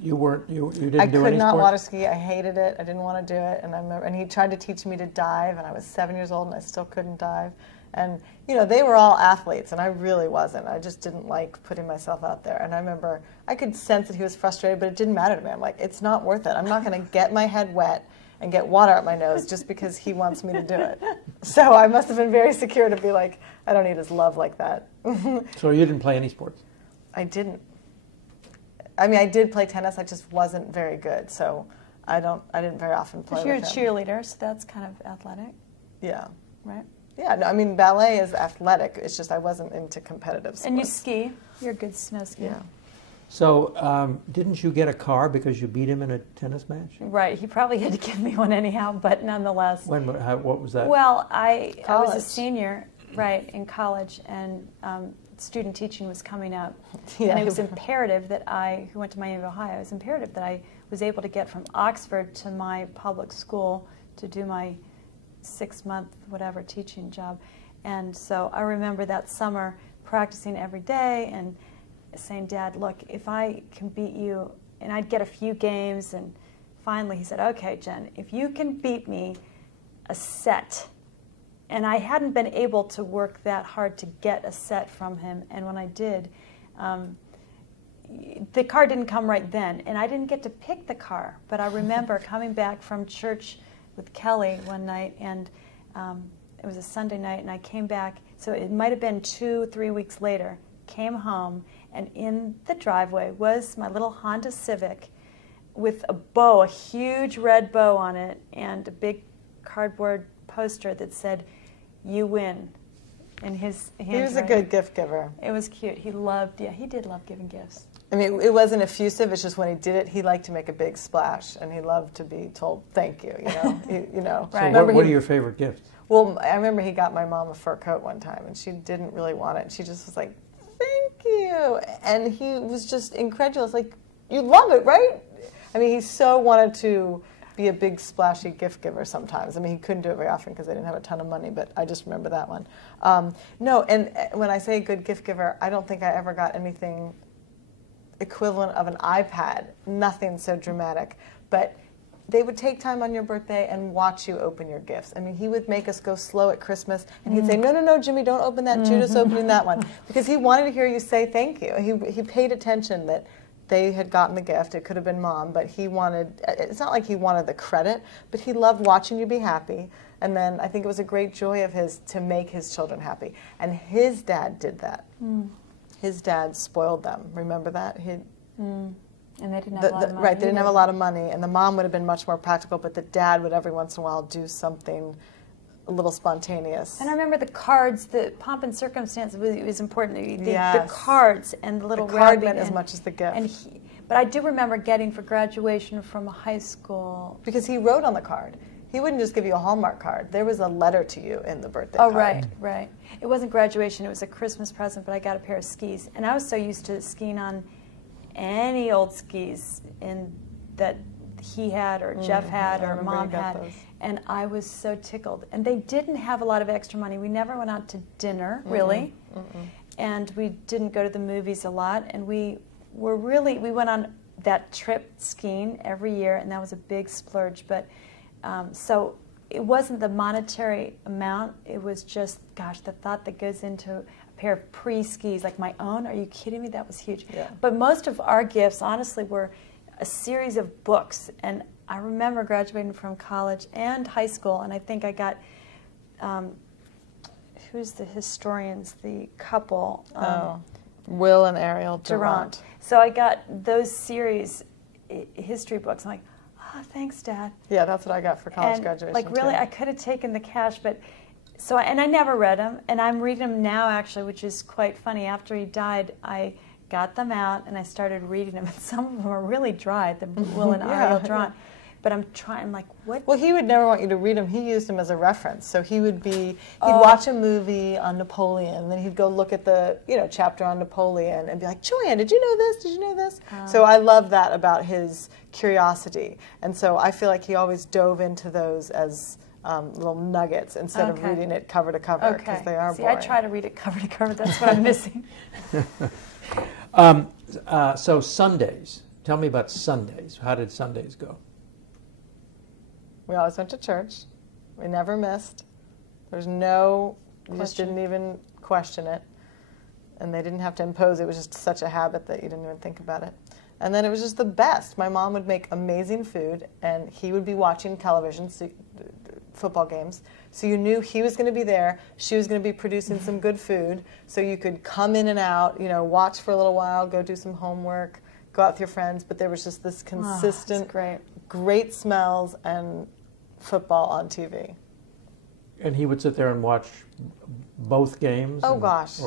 You didn't do any sport? I could not water ski. I hated it. I didn't want to do it. And he tried to teach me to dive, and I was 7 years old, and I still couldn't dive. And, you know, they were all athletes, and I really wasn't. I just didn't like putting myself out there. And I remember I could sense that he was frustrated, but it didn't matter to me. I'm like, it's not worth it. I'm not going to get my head wet and get water up my nose just because he wants me to do it. So I must have been very secure to be like, I don't need his love like that. So you didn't play any sports? I didn't. I mean, I did play tennis. I just wasn't very good. So I didn't very often play But you're a with him. cheerleader, so that's kind of athletic, Yeah. right? Yeah, no, I mean, ballet is athletic. It's just I wasn't into competitive sports. And you ski. You're a good snow skier. Yeah. So didn't you get a car because you beat him in a tennis match? Right. He probably had to give me one anyhow, but nonetheless. What was that? Well, I was College. a senior, right, in college, and student teaching was coming up. Yeah. And it was imperative that who went to Miami of Ohio, it was imperative that I was able to get from Oxford to my public school to do my 6-month whatever teaching job. And so I remember that summer practicing every day and saying, Dad, look, if I can beat you, and I'd get a few games, and finally he said, okay, Jen, if you can beat me a set. And I hadn't been able to work that hard to get a set from him, and when I did, the car didn't come right then, and I didn't get to pick the car, but I remember coming back from church with Kelly one night, and it was a Sunday night, and I came back, so it might have been 2-3 weeks later, came home, and in the driveway was my little Honda Civic with a bow, a huge red bow on it, and a big cardboard poster that said, "You win," in his handwriting. He was a good gift giver. It was cute. He did love giving gifts. I mean, it wasn't effusive. It's just when he did it, he liked to make a big splash, and he loved to be told thank you. You know, you know. Right. So what are your favorite gifts? Well, I remember he got my mom a fur coat one time, and she didn't really want it. She just was like, "Thank you," and he was just incredulous. Like, "You love it, right?" I mean, he so wanted to be a big splashy gift giver sometimes. I mean, he couldn't do it very often because they didn't have a ton of money, but I just remember that one. No, and when I say good gift giver, I don't think I ever got anything equivalent of an iPad, nothing so dramatic, but they would take time on your birthday and watch you open your gifts. I mean, he would make us go slow at Christmas, and he'd say, no, no, no, Jimmy, don't open that. Judas opening that one. Because he wanted to hear you say thank you. He paid attention that they had gotten the gift. It could have been Mom, but he wanted, it's not like he wanted the credit, but he loved watching you be happy. And then I think it was a great joy of his to make his children happy. And his dad did that. His dad spoiled them. Remember that? And they didn't have a lot of money. Right, they didn't have a lot of money, and the mom would have been much more practical, but the dad would every once in a while do something a little spontaneous. And I remember the cards, the pomp and circumstance was important. The Yes. cards and the little The card wrapping meant as much as the gift. But I do remember getting for graduation from high school. Because he wrote on the card. He wouldn't just give you a Hallmark card. There was a letter to you in the birthday card. Oh, right, right. It wasn't graduation, it was a Christmas present, but I got a pair of skis. And I was so used to skiing on any old skis that he had or Jeff had or Mom had. Those. And I was so tickled. And they didn't have a lot of extra money. We never went out to dinner, really. And we didn't go to the movies a lot. And we went on that trip skiing every year, and that was a big splurge. But so it wasn't the monetary amount. It was just, gosh, the thought that goes into a pair of pre-skis like my own. Are you kidding me? That was huge. Yeah. But most of our gifts, honestly, were a series of books. And I remember graduating from college and high school, and I think I got, who's the historians, the couple? Will and Ariel Durant. So I got those series history books. I'm like, oh, thanks, Dad. Yeah, that's what I got for college and graduation. Like, really, too. I could have taken the cash, but and I never read them, and I'm reading them now, actually, which is quite funny. After he died, I got them out, and I started reading them, and some of them are really dry, the Will and Ariel Durant. But I'm like, what? Well, he would never want you to read them. He used them as a reference. So he'd watch a movie on Napoleon, and then he'd go look at the chapter on Napoleon and be like, Joanne, did you know this? Did you know this? So I love that about his curiosity. And so I feel like he always dove into those as little nuggets instead of reading it cover to cover, because they are boring. I try to read it cover to cover. That's what I'm missing. So Sundays. Tell me about Sundays. How did Sundays go? We always went to church. We never missed. There's no You just didn't even question it. And they didn't have to impose it. It was just such a habit that you didn't even think about it. And then it was just the best. My mom would make amazing food, and he would be watching television, football games. So you knew he was going to be there. She was going to be producing some good food. So you could come in and out, watch for a little while, go do some homework, go out with your friends. But there was just this consistent, great smells and football on TV. And he would sit there and watch both games? Oh, gosh.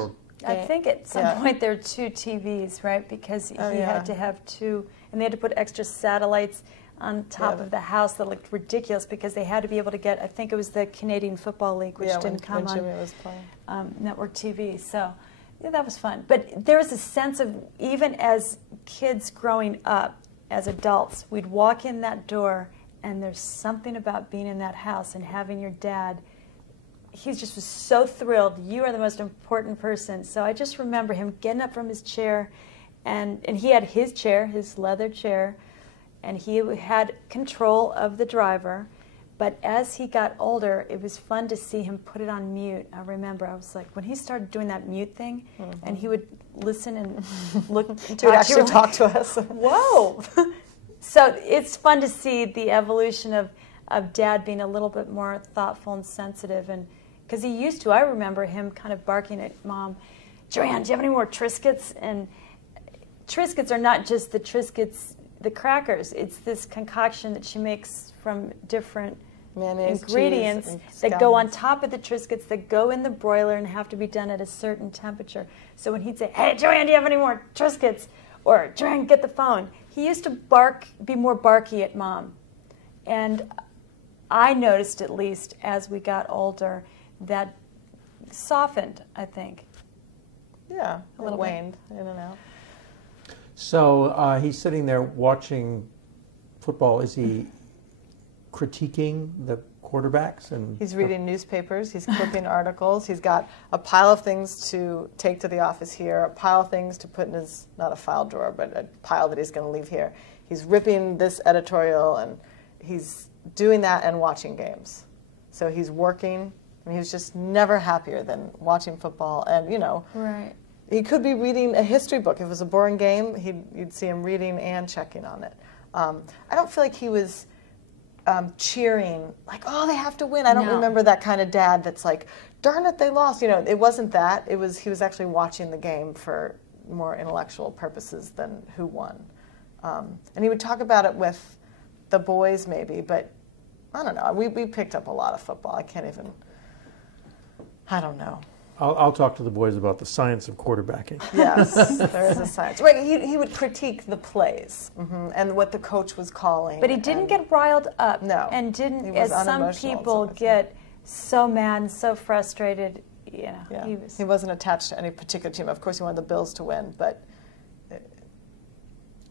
I think at some point there were 2 TVs, right? Because he had to have 2, and they had to put extra satellites on top of the house that looked ridiculous because they had to be able to get, I think it was the Canadian Football League, which didn't come on was playing. network TV. So that was fun. But there was a sense of, even as kids growing up, as adults, we'd walk in that door, and there's something about being in that house and having your dad. He just was so thrilled. You are the most important person. So I just remember him getting up from his chair, and he had his chair, his leather chair, and he had control of the driver. But as he got older, it was fun to see him put it on mute. I remember, I was like, when he started doing that mute thing, and he would listen and look and talk, he would actually talk to us. Whoa! So it's fun to see the evolution of Dad being a little bit more thoughtful and sensitive, and because he used to, I remember him kind of barking at Mom, Joanne, do you have any more Triscuits? And Triscuits are not just the Triscuits, the crackers. It's this concoction that she makes from different ingredients that go on top of the Triscuits, that go in the broiler and have to be done at a certain temperature. So when he'd say, hey, Joanne, do you have any more Triscuits? Or, Joanne, get the phone. He used to be more barky at Mom. And I noticed, at least, as we got older, that softened, I think. Yeah, a little waned in and out. So he's sitting there watching football. Is he critiquing the quarterbacks? And he's reading newspapers. He's clipping articles. He's got a pile of things to take to the office here, a pile of things to put in his, not a file drawer, but a pile that he's going to leave here. He's ripping this editorial, and he's doing that and watching games. So he's working. I mean, he was just never happier than watching football. And, right. He could be reading a history book. If it was a boring game, you'd see him reading and checking on it. I don't feel like he was cheering, like, oh, they have to win. I don't remember that kind of dad that's like, darn it, they lost. It wasn't that. He was actually watching the game for more intellectual purposes than who won. And he would talk about it with the boys maybe, but I don't know. We picked up a lot of football. I don't know. I'll talk to the boys about the science of quarterbacking. Yes, there is a science. Right, he would critique the plays and what the coach was calling. But he didn't get riled up. No. And didn't, as some people get so mad and so frustrated, he wasn't attached to any particular team. Of course, he wanted the Bills to win, but...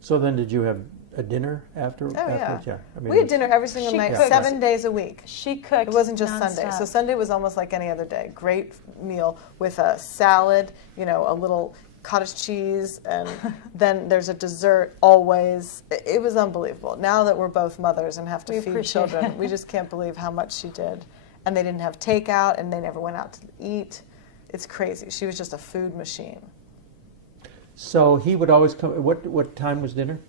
So then did you have a dinner after? Oh, yeah. I mean, we had dinner every single night, 7 days a week. She cooked. It wasn't just non-stop. Sunday. So Sunday was almost like any other day. Great meal with a salad, a little cottage cheese, and then there's a dessert always. It was unbelievable. Now that we're both mothers and have to feed children, we just can't believe how much she did. And they didn't have takeout, and they never went out to eat. It's crazy. She was just a food machine. So he would always come. What time was dinner?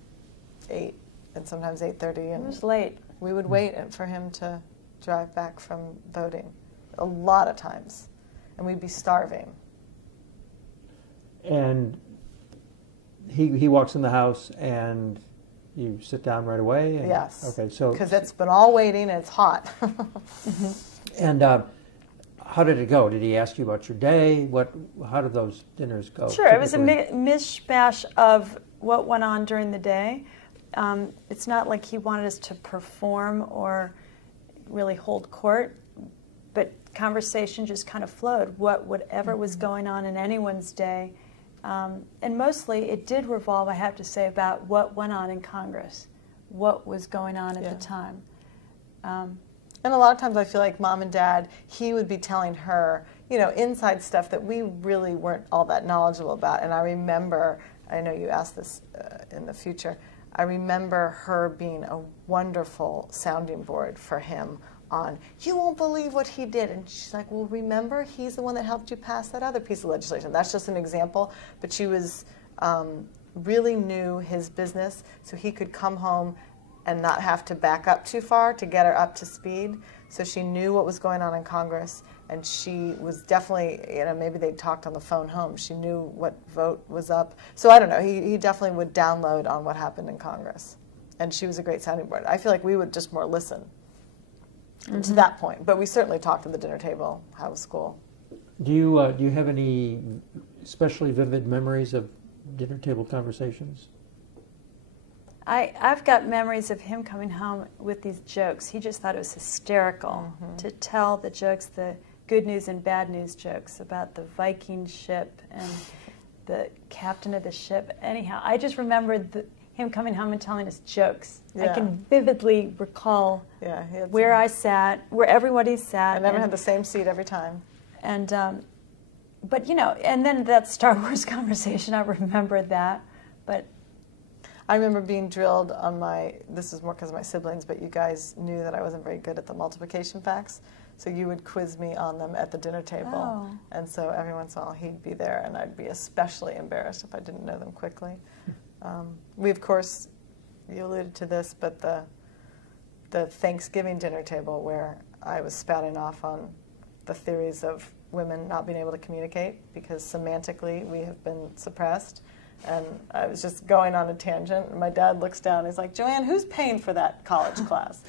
8, and sometimes 8:30. And it was late. We would wait for him to drive back from voting, a lot of times, and we'd be starving. And he walks in the house, and you sit down right away. And, yes. Okay, so because it's been all waiting and it's hot. And how did it go? Did he ask you about your day? How did those dinners go? Sure, it was a mishmash of what went on during the day. It's not like he wanted us to perform or really hold court, but conversation just kind of flowed, whatever was going on in anyone's day. And mostly it did revolve, I have to say, about what went on in Congress, what was going on at the time. And a lot of times I feel like Mom and Dad, he would be telling her, inside stuff that we really weren't all that knowledgeable about. And I remember, I know you asked this in the future, I remember her being a wonderful sounding board for him on, you won't believe what he did. And she's like, well, remember, he's the one that helped you pass that other piece of legislation. That's just an example. But she was really knew his business, so he could come home and not have to back up too far to get her up to speed. So she knew what was going on in Congress, and she was definitely, you know, maybe they talked on the phone home. She knew what vote was up. So I don't know, he definitely would download on what happened in Congress. And she was a great sounding board. I feel like we would just more listen to that point. But we certainly talked at the dinner table. How was school? Do you have any especially vivid memories of dinner table conversations? I've got memories of him coming home with these jokes. He just thought it was hysterical to tell the jokes, the good news and bad news jokes about the Viking ship and the captain of the ship. Anyhow, I just remembered him coming home and telling us jokes. Yeah. I can vividly recall where I sat, where everybody sat. I never had the same seat every time. And, but you know, and then that Star Wars conversation, I remember that. But I remember being drilled on this is more because of my siblings, but you guys knew that I wasn't very good at the multiplication facts. So you would quiz me on them at the dinner table. Oh. And so every once in a while he'd be there, and I'd be especially embarrassed if I didn't know them quickly. We, of course, you alluded to this, but the Thanksgiving dinner table where I was spouting off on the theories of women not being able to communicate because semantically we have been suppressed. And I was just going on a tangent, and my dad looks down and he's like, Joanne, who's paying for that college class?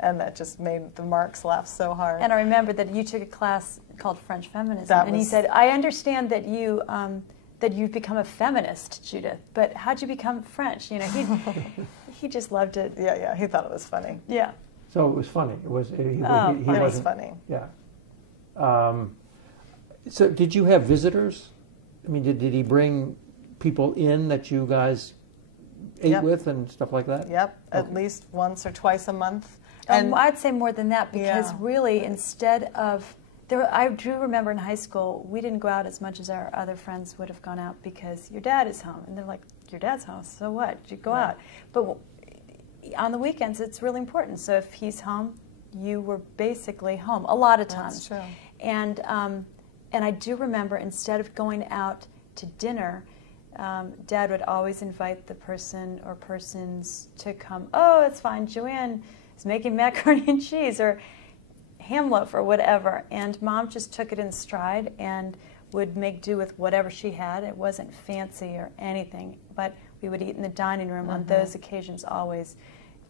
And that just made the Marks laugh so hard. And I remember that you took a class called French Feminism, and he said, I understand that you've become a feminist, Judith, but how'd you become French? You know, he just loved it. Yeah, he thought it was funny. Yeah. So it was funny. It was. It was funny. Yeah. So did you have visitors? I mean, did he bring people in that you guys ate with and stuff like that? Yep, at least once or twice a month. And I'd say more than that, because really, instead of I do remember in high school, we didn't go out as much as our other friends would have gone out because your dad is home. And they're like, your dad's home, so what? You go out. But on the weekends, it's really important. So if he's home, you were basically home a lot of times. That's true. And I do remember, instead of going out to dinner, Dad would always invite the person or persons to come. Oh, it's fine, Joanne is making macaroni and cheese or ham loaf or whatever. And Mom just took it in stride and would make do with whatever she had. It wasn't fancy or anything, but we would eat in the dining room on those occasions always,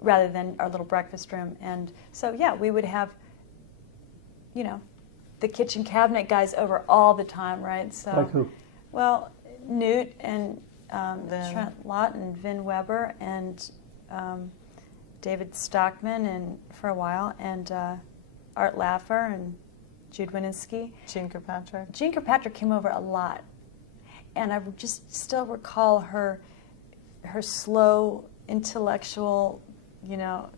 rather than our little breakfast room. And so, yeah, we would have, you know, the kitchen cabinet guys over all the time, right? So, like who? Well, Newt and Trent Lott and Vin Weber and David Stockman, and for a while, and Art Laffer and Jude Wininski. Jean Kirkpatrick. Jean Kirkpatrick came over a lot, and I just still recall her slow, intellectual, you know,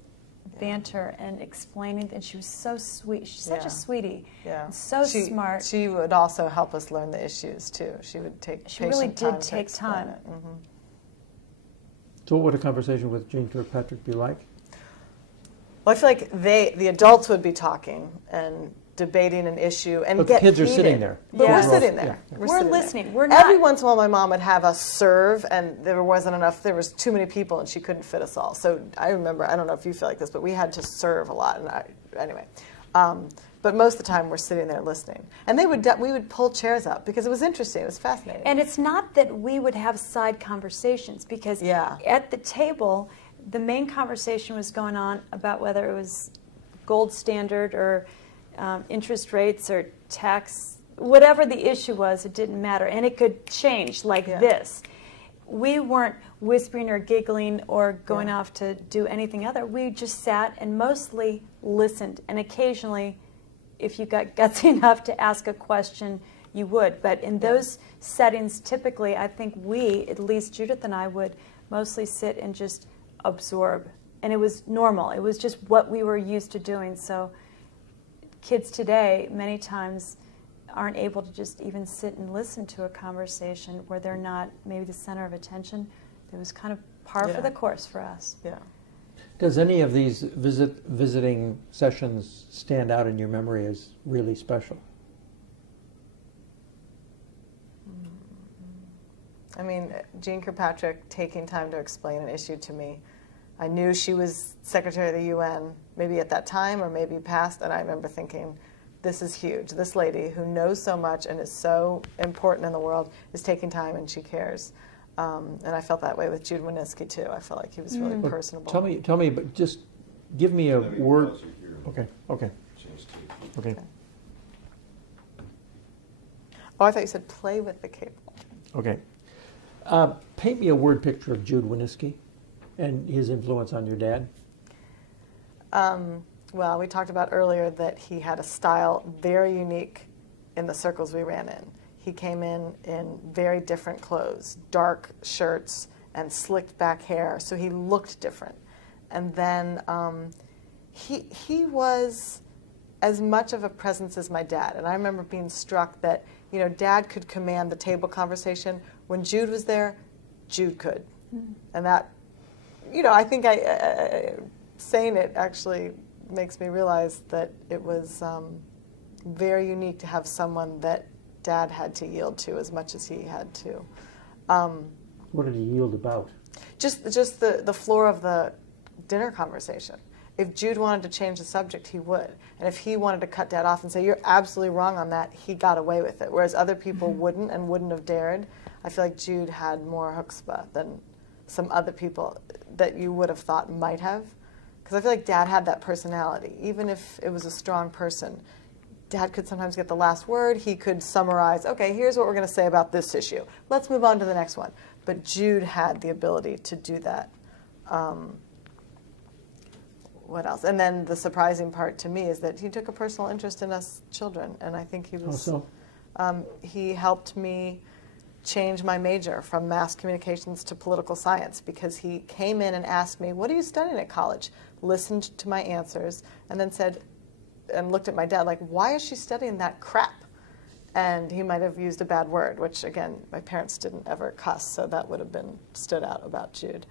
banter and explaining, and she was so sweet. She's such a sweetie. Yeah. And so smart. She would also help us learn the issues too. She would take She really did take time. So what would a conversation with Jean Kirkpatrick be like? Well, I feel like the adults would be talking and debating an issue and but get the kids heated. are sitting there. But Yeah. we're sitting there. Yeah. We're listening. We're not. Every once in a while, my mom would have us serve, and there wasn't enough. There was too many people, and she couldn't fit us all. So I remember. I don't know if you feel like this, but we had to serve a lot. And anyway, but most of the time we're sitting there listening, and we would pull chairs up because it was interesting. It was fascinating. And it's not that we would have side conversations, because at the table, the main conversation was going on about whether it was gold standard or interest rates or tax, whatever the issue was, it didn't matter. And it could change like this. We weren't whispering or giggling or going off to do anything other. We just sat and mostly listened. And occasionally, if you got gutsy enough to ask a question, you would. But in those settings, typically, I think we, at least Judith and I, would mostly sit and just absorb. And it was normal. It was just what we were used to doing. So kids today, many times, aren't able to just even sit and listen to a conversation where they're not maybe the center of attention. It was kind of par for the course for us. Yeah. Does any of these visiting sessions stand out in your memory as really special? I mean, Jean Kirkpatrick taking time to explain an issue to me. I knew she was Secretary of the UN, maybe at that time or maybe past, and I remember thinking, this is huge. This lady who knows so much and is so important in the world is taking time and she cares. And I felt that way with Jude Wanniski too. I felt like he was really personable. Tell me, but just give me a word. Okay. Change tape. Okay. Oh, I thought you said play with the cable. Okay. Paint me a word picture of Jude Wanniski and his influence on your dad. Well, we talked about earlier that he had a style very unique in the circles we ran in. He came in very different clothes, dark shirts and slicked back hair, so he looked different. And then he was as much of a presence as my dad. And I remember being struck that, Dad could command the table conversation. When Jude was there, Jude could. Mm-hmm. And that, I think saying it actually makes me realize that it was very unique to have someone that Dad had to yield to as much as he had to. What did he yield about? Just the floor of the dinner conversation. If Jude wanted to change the subject, he would. And if he wanted to cut Dad off and say, you're absolutely wrong on that, he got away with it. Whereas other people wouldn't and wouldn't have dared. I feel like Jude had more chutzpah than some other people that you would have thought might have. Because I feel like Dad had that personality. Even if it was a strong person, Dad could sometimes get the last word. He could summarize, okay, here's what we're going to say about this issue. Let's move on to the next one. But Jude had the ability to do that. What else? And then the surprising part to me is that he took a personal interest in us children. And I think he was, he helped me change my major from mass communications to political science because he came in and asked me, what are you studying at college? Listened to my answers and then said, and looked at my dad like, why is she studying that crap? And he might have used a bad word, which again, my parents didn't ever cuss, so that would have been stood out about Jude.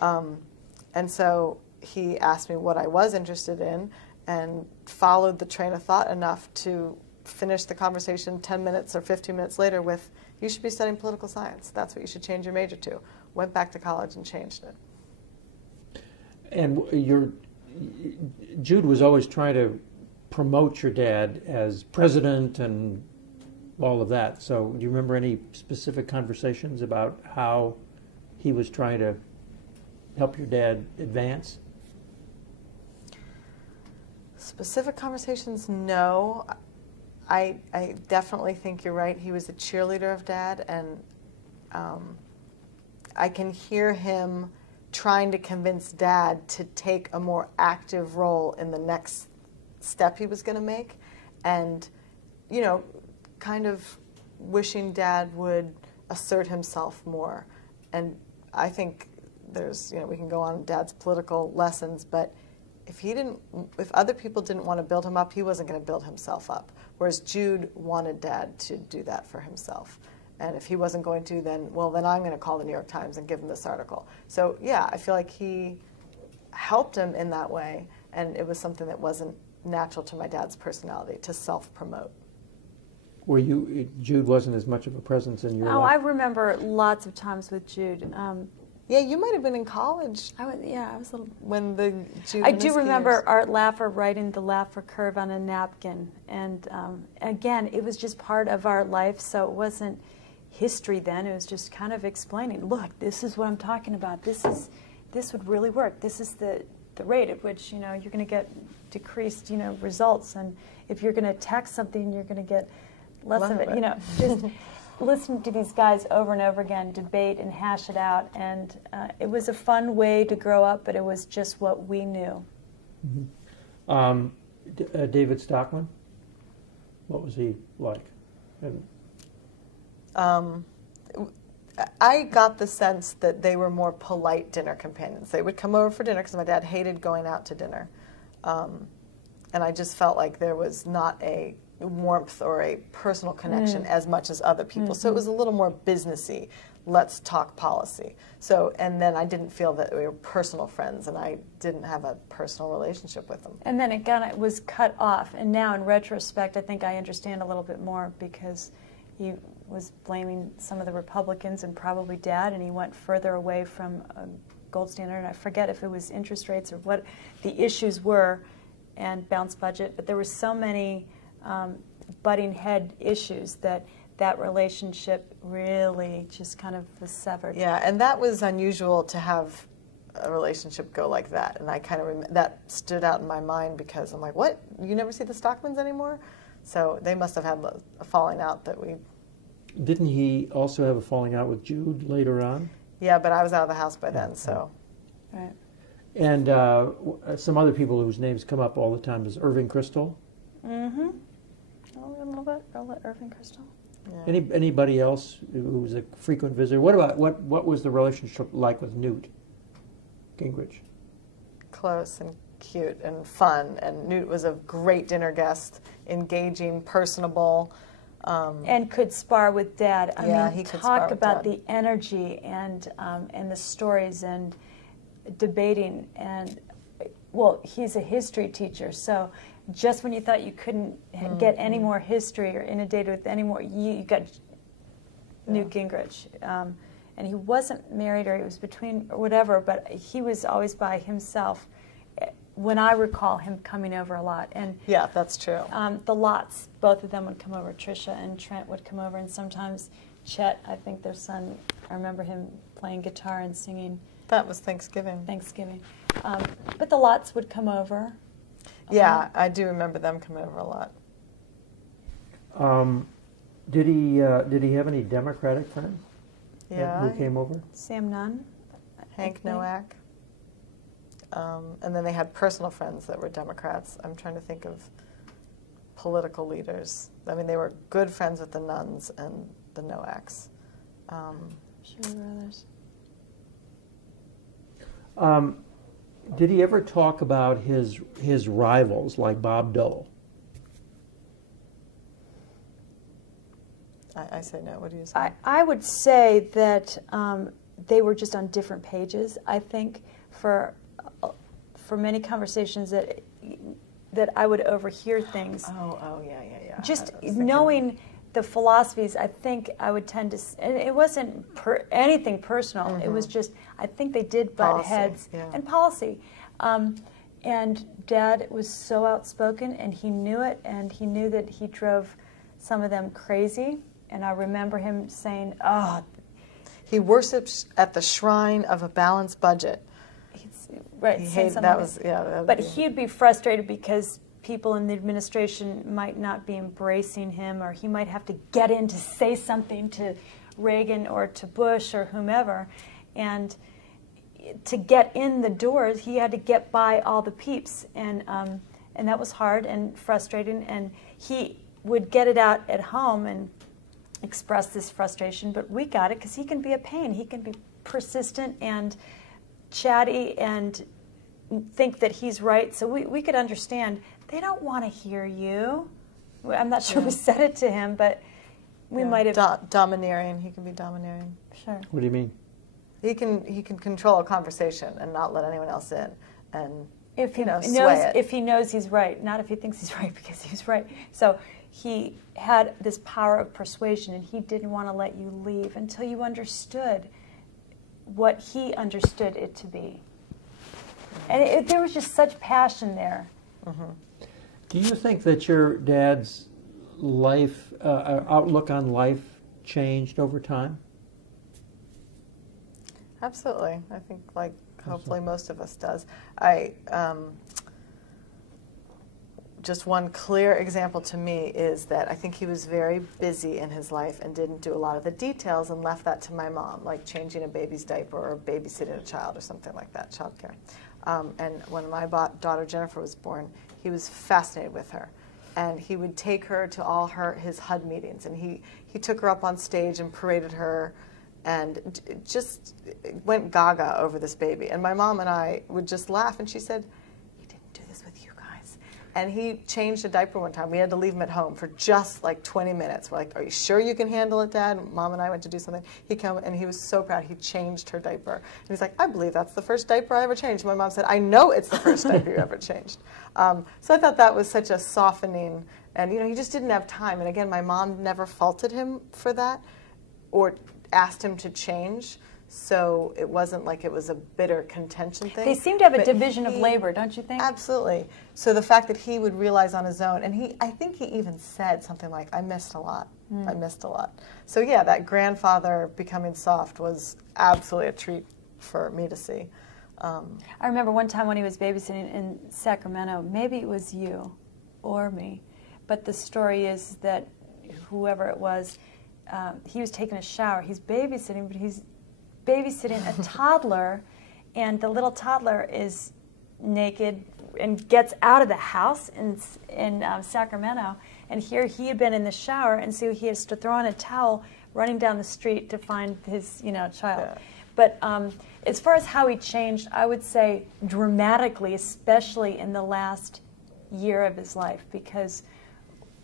And so he asked me what I was interested in and followed the train of thought enough to finish the conversation 10 minutes or 15 minutes later with, you should be studying political science. That's what you should change your major to. Went back to college and changed it. And Jude was always trying to promote your dad as president and all of that. So do you remember any specific conversations about how he was trying to help your dad advance? Specific conversations, no. I definitely think you're right. He was a cheerleader of Dad, and I can hear him trying to convince Dad to take a more active role in the next step he was going to make, and kind of wishing Dad would assert himself more. And I think there's, we can go on Dad's political lessons, but if other people didn't want to build him up, he wasn't going to build himself up. Whereas Jude wanted Dad to do that for himself. And if he wasn't going to, then I'm going to call the New York Times and give him this article. So yeah, I feel like he helped him in that way, and it was something that wasn't natural to my dad's personality, to self-promote. Jude wasn't as much of a presence in your life? Oh, I remember lots of times with Jude. Yeah, you might have been in college. I was a little. When the Jude I do remember years. Art Laffer writing the Laffer curve on a napkin, and again, it was just part of our life, so it wasn't history then. It was just kind of explaining. Look, this is what I'm talking about. This would really work. This is the rate at which you're going to get decreased results, and if you're going to attack something, you're going to get less of it. Just. Listening to these guys over and over again debate and hash it out, and it was a fun way to grow up, but it was just what we knew. Mm-hmm. David Stockman, what was he like? I got the sense that they were more polite dinner companions. They would come over for dinner because my dad hated going out to dinner, and I just felt like there was not a warmth or a personal connection as much as other people. So it was a little more businessy, let's talk policy. So, and then I didn't feel that we were personal friends, and I didn't have a personal relationship with him. And then it was cut off. And now, in retrospect, I think I understand a little bit more, because he was blaming some of the Republicans and probably Dad, and he went further away from a gold standard. And I forget if it was interest rates or what the issues were, and balanced budget. But there were so many butting head issues that relationship really just kind of was severed. Yeah, and that was unusual to have a relationship go like that. And I kind of that stood out in my mind, because I'm like, what? You never see the Stockmans anymore? So they must have had a falling out that we... Didn't he also have a falling out with Jude later on? Yeah, but I was out of the house by then, so... Right. And some other people whose names come up all the time is Irving Kristol. Mm-hmm. A little bit. I'll let Irving Kristol. Yeah. Anybody else who was a frequent visitor? What about what was the relationship like with Newt Gingrich? Close and cute and fun, and Newt was a great dinner guest, engaging, personable. And could spar with Dad. I mean, he could spar talk with about Dad. the energy and the stories and debating. And, well, he's a history teacher, so just when you thought you couldn't get any more history or inundated with any more, you got Newt Gingrich. And he wasn't married, or he was between, or whatever, but he was always by himself, when I recall him coming over a lot. And Yeah, that's true. the Lotts, both of them would come over. Tricia and Trent would come over, and sometimes Chet, I think their son, I remember him playing guitar and singing That was Thanksgiving. But the Lotts would come over. Yeah, I do remember them coming over a lot. Did he have any Democratic friends Yeah. who came over? Sam Nunn. Hank I think. Nowak. And then they had personal friends that were Democrats. I'm trying to think of political leaders. I mean, they were good friends with the Nuns and the Nowaks. Sure, there were others. Did he ever talk about his rivals like Bob Dole? I say no. What do you say? I would say that they were just on different pages. I think for many conversations that I would overhear things. Yeah. Just knowing the philosophies, I think I would tend to, and it wasn't anything personal. Mm-hmm. It was just, I think they did butt Policy, heads yeah. and policy. And Dad was so outspoken, and he knew it, and he knew that he drove some of them crazy. And I remember him saying, "Oh, he worships at the shrine of a balanced budget." Right, He saying hated, something that like was yeah. But he'd be frustrated because people in the administration might not be embracing him, or he might have to get in to say something to Reagan or to Bush or whomever. And to get in the doors, he had to get by all the peeps. And that was hard and frustrating. And he would get it out at home and express this frustration. But we got it because he can be a pain. He can be persistent and chatty and think that he's right. So we could understand. They don't want to hear you. I'm not sure we said it to him, but we might have. Domineering. He can be domineering. Sure. What do you mean? He can control a conversation and not let anyone else in, and If he knows, sway it. if he knows he's right, not if he thinks he's right because he's right. So he had this power of persuasion, and he didn't want to let you leave until you understood what he understood it to be. And there was just such passion there. Mm-hmm. Do you think that your dad's life outlook on life changed over time? Absolutely. I think, like, hopefully most of us does. Just one clear example to me is that I think he was very busy in his life and didn't do a lot of the details and left that to my mom, like changing a baby's diaper or babysitting a child or something like that, childcare. And when my daughter Jennifer was born, he was fascinated with her. And he would take her to all his HUD meetings, and he took her up on stage and paraded her and just went gaga over this baby. And my mom and I would just laugh, and she said, "He didn't do this with you guys." And he changed a diaper one time. We had to leave him at home for just like 20 minutes. We're like, are you sure you can handle it, Dad? Mom and I went to do something. He came and he was so proud. He changed her diaper. And he's like, I believe that's the first diaper I ever changed. My mom said, I know it's the first diaper you ever changed. So I thought that was such a softening. And, you know, he just didn't have time. And again, my mom never faulted him for that or asked him to change. So it wasn't like it was a bitter contention thing. They seem to have a division of labor, don't you think? Absolutely. So the fact that he would realize on his own, and I think he even said something like, I missed a lot. I missed a lot. So yeah, that grandfather becoming soft was absolutely a treat for me to see. I remember one time when he was babysitting in Sacramento, maybe it was you or me, but the story is that whoever it was, he was taking a shower. He's babysitting, but he's babysitting a toddler, and the little toddler is naked and gets out of the house in Sacramento. And here he had been in the shower, and so he has to throw on a towel, running down the street to find his, child. Yeah. But as far as how he changed, I would say dramatically, especially in the last year of his life, because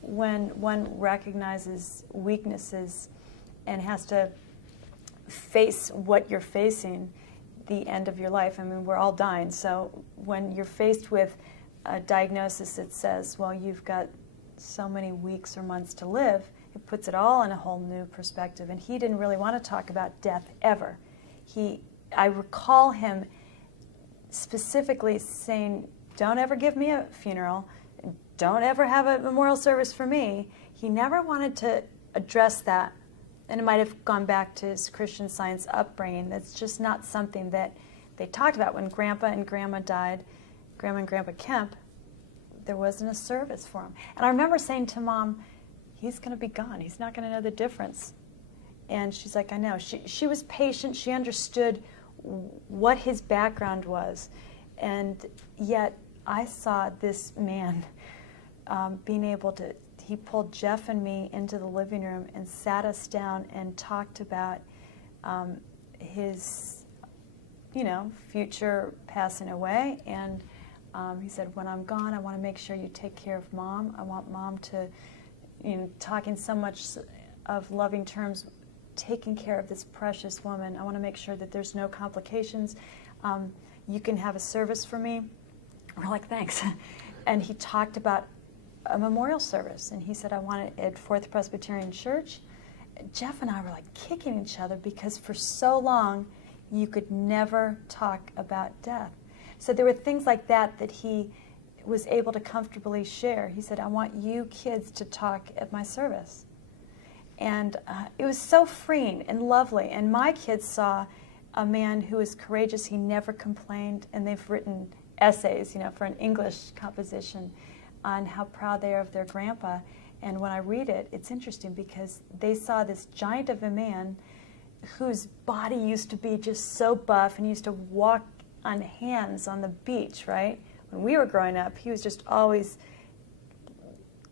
when one recognizes weaknesses and has to face what you're facing, the end of your life. I mean, we're all dying. So when you're faced with a diagnosis that says, well, you've got so many weeks or months to live, it puts it all in a whole new perspective. And he didn't really want to talk about death ever. I recall him specifically saying, don't ever give me a funeral. Don't ever have a memorial service for me. He never wanted to address that. And it might have gone back to his Christian Science upbringing. That's just not something that they talked about. When Grandpa and Grandma died, Grandma and Grandpa Kemp, there wasn't a service for him. And I remember saying to Mom, he's going to be gone. He's not going to know the difference. And she's like, I know. She was patient. She understood what his background was. And yet I saw this man being able to, he pulled Jeff and me into the living room and sat us down and talked about his, future passing away. And he said, when I'm gone, I want to make sure you take care of Mom. I want Mom to, talking so much of loving terms, taking care of this precious woman. I want to make sure that there's no complications. You can have a service for me. We're like, thanks. And he talked about a memorial service, and he said, I want it at Fourth Presbyterian Church. Jeff and I were like kicking each other because for so long you could never talk about death. So there were things like that that he was able to comfortably share. He said, I want you kids to talk at my service. And it was so freeing and lovely. And my kids saw a man who was courageous. He never complained, and they've written essays, for an English composition on how proud they are of their grandpa. And when I read it, it's interesting because they saw this giant of a man whose body used to be just so buff, and he used to walk on hands on the beach, right? When we were growing up, he was just always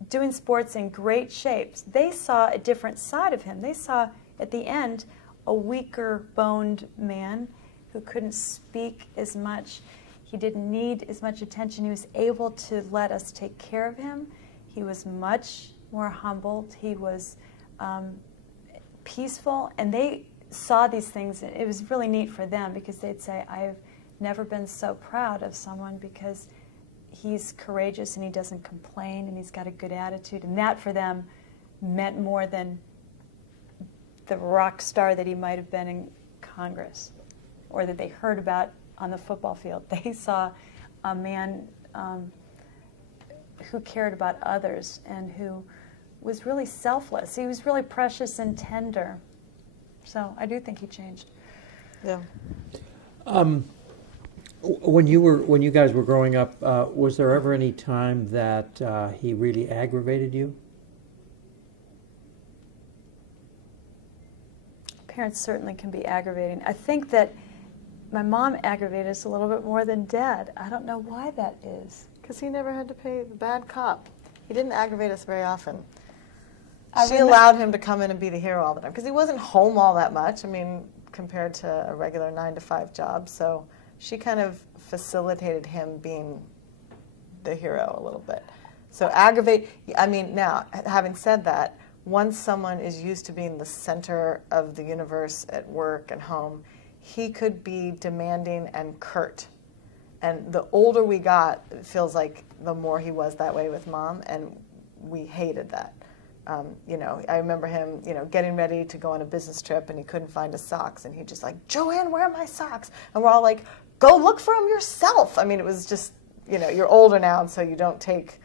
doing sports in great shapes. They saw a different side of him. They saw, at the end, a weaker boned man who couldn't speak as much. He didn't need as much attention. He was able to let us take care of him. He was much more humbled. He was peaceful. And they saw these things. It was really neat for them because they'd say, I've never been so proud of someone because he's courageous and he doesn't complain and he's got a good attitude. And that for them meant more than the rock star that he might have been in Congress or that they heard about on the football field. They saw a man who cared about others and who was really selfless. He was really precious and tender. So I do think he changed. Yeah. When you guys were growing up, was there ever any time that he really aggravated you? Parents certainly can be aggravating. I think that my mom aggravated us a little bit more than Dad. I don't know why that is. Because he never had to pay the bad cop. He didn't aggravate us very often. She allowed him to come in and be the hero all the time because he wasn't home all that much. I mean, compared to a regular 9-to-5 job. So she kind of facilitated him being the hero a little bit. So aggravate, I mean, now, having said that, once someone is used to being the center of the universe at work and home, he could be demanding and curt. And the older we got, it feels like the more he was that way with Mom, and we hated that. You know, I remember him, you know, getting ready to go on a business trip, and he couldn't find his socks, and he'd just like, Joanne, where are my socks? And we're all like, go look for them yourself. I mean, it was just, you know, you're older now, and so you don't take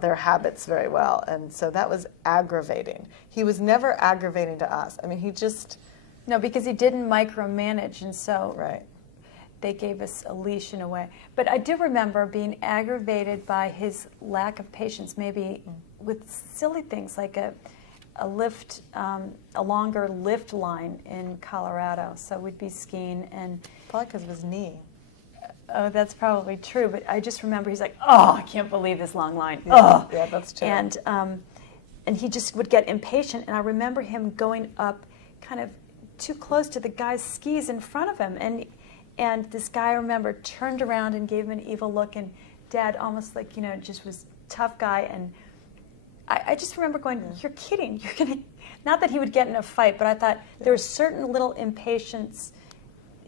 their habits very well. And so that was aggravating. He was never aggravating to us. I mean, he just... No, because he didn't micromanage, and so right. They gave us a leash in a way. But I do remember being aggravated by his lack of patience, maybe with silly things like a longer lift line in Colorado. So we'd be skiing, and probably because of his knee. Oh, that's probably true. But I just remember he's like, "Oh, I can't believe this long line." Yeah, oh, yeah, that's true. And he just would get impatient. And I remember him going up, kind of too close to the guy's skis in front of him, and this guy, I remember, turned around and gave him an evil look, and Dad almost like, you know, just was tough guy. And I just remember going, you're kidding. You're gonna, not that he would get in a fight, but I thought there were certain little impatience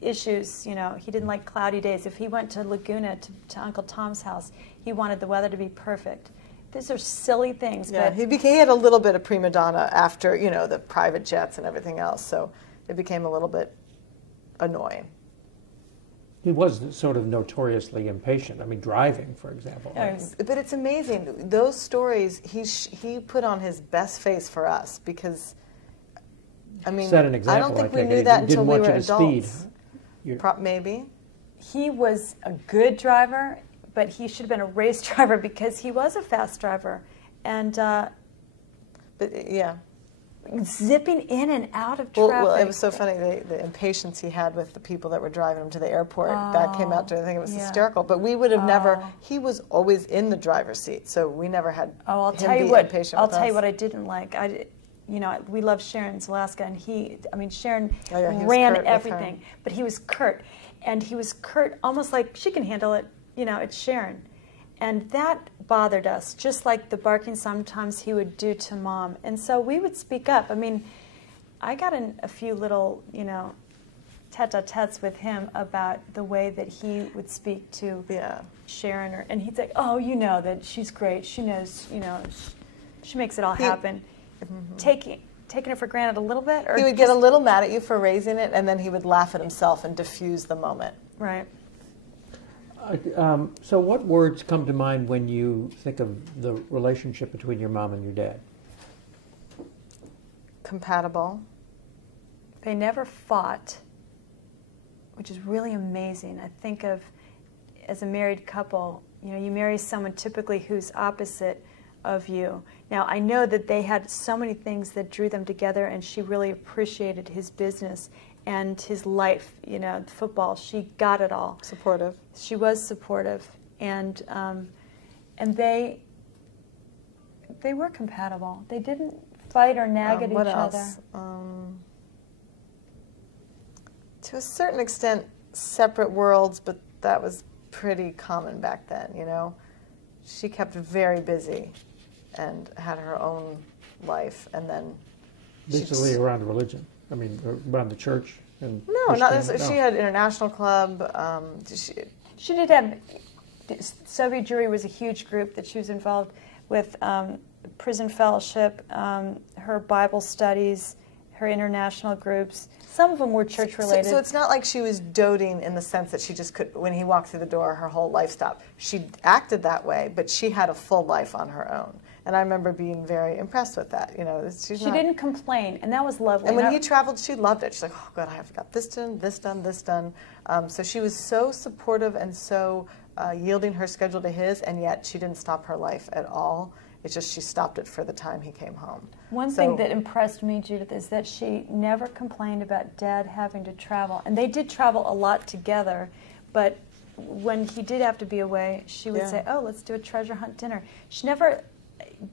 issues. You know, he didn't like cloudy days. If he went to Laguna to Uncle Tom's house, he wanted the weather to be perfect. These are silly things. Yeah, but he had a little bit of prima donna after, you know, the private jets and everything else, so it became a little bit annoying. He was sort of notoriously impatient. I mean, driving, for example. But it's amazing. Those stories, he put on his best face for us because, I mean, set an example, I don't think I we knew that until we were adults. Maybe. He was a good driver, but he should have been a race driver because he was a fast driver. And, but yeah. Zipping in and out of traffic. Well, it was so funny, the impatience he had with the people that were driving him to the airport. That came out to, I think it was hysterical. But we would have never, he was always in the driver's seat, so we never had I'll him tell you be what, impatient I'll with tell you us. what I didn't like. You know, we love Sharon's Alaska, and Sharon he was ran curt with everything, her. but he was curt. And he was curt almost like, she can handle it, you know, it's Sharon. And that bothered us, just like the barking sometimes he would do to Mom. And so we would speak up. I mean, I got in a few little, you know, tete-a-tetes with him about the way that he would speak to Sharon. And he'd say, oh, you know that she's great. She knows, you know, she makes it all happen. Taking it for granted a little bit? Or he would get a little mad at you for raising it, and then he would laugh at himself and diffuse the moment. Right. So what words come to mind when you think of the relationship between your mom and your dad? Compatible. They never fought, which is really amazing. I think of, as a married couple, you know, you marry someone typically who's opposite of you. Now, I know that they had so many things that drew them together, and she really appreciated his business and his life, you know, football. She got it all. Supportive. She was supportive, and they were compatible. They didn't fight or nag at each other. To a certain extent, separate worlds, but that was pretty common back then, you know. She kept very busy and had her own life, and then basically around religion. I mean, around the church and no, not necessarily. She had international club. She did have. Soviet Jewry was a huge group that she was involved with. Prison fellowship, her Bible studies, her international groups. Some of them were church related. So it's not like she was doting in the sense that she just could, when he walked through the door, her whole life stopped. She acted that way, but she had a full life on her own. And I remember being very impressed with that. You know, she didn't complain, and that was lovely. And when he traveled, she loved it. She's like, oh, God, I have got this done, this done, this done. So she was so supportive and so yielding her schedule to his, and yet she didn't stop her life at all. It's just she stopped it for the time he came home. One thing that impressed me, Judith, is that she never complained about Dad having to travel. And they did travel a lot together, but when he did have to be away, she would say, oh, let's do a treasure hunt dinner. She never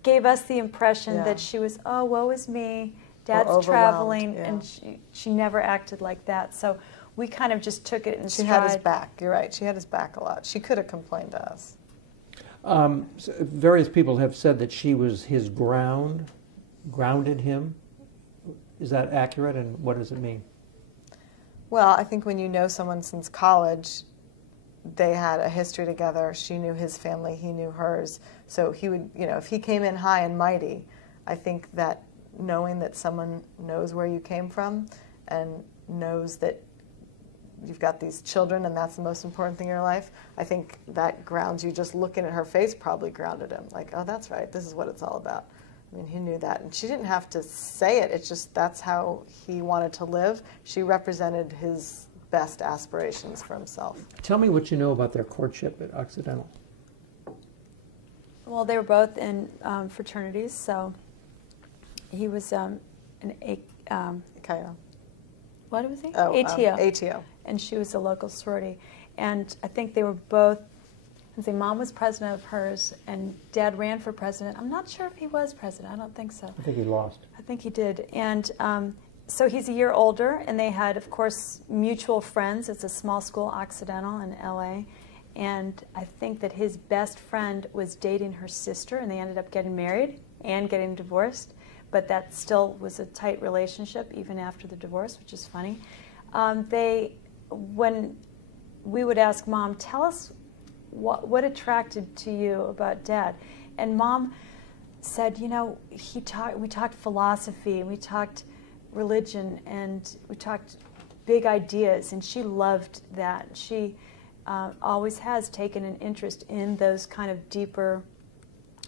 gave us the impression that she was, oh, woe is me, Dad's traveling, and she never acted like that. So we kind of just took it in stride. She had his back. You're right. She had his back a lot. She could have complained to us. Various people have said that she was his grounded him. Is that accurate, and what does it mean? Well, I think when you know someone since college, they had a history together. She knew his family, he knew hers. So he would, if he came in high and mighty, I think that knowing that someone knows where you came from and knows that you've got these children and that's the most important thing in your life, I think that grounds you. Just looking at her face probably grounded him. Like, oh, that's right, this is what it's all about. I mean, he knew that. And she didn't have to say it. It's just that's how he wanted to live. She represented his best aspirations for himself. Tell me what you know about their courtship at Occidental. Well, they were both in fraternities, so he was an what was he? Oh, ATO. ATO. And she was a local sorority. And I think they were both, Mom was president of hers, and Dad ran for president. I'm not sure if he was president. I don't think so. I think he lost. I think he did. And so he's a year older, and they had, of course, mutual friends. It's a small school, Occidental in LA. And I think that his best friend was dating her sister, and they ended up getting married and getting divorced. But that still was a tight relationship even after the divorce, which is funny. When we would ask Mom, tell us what attracted to you about Dad, and Mom said, we talked philosophy, and we talked religion, and we talked big ideas, and she loved that. She always has taken an interest in those kind of deeper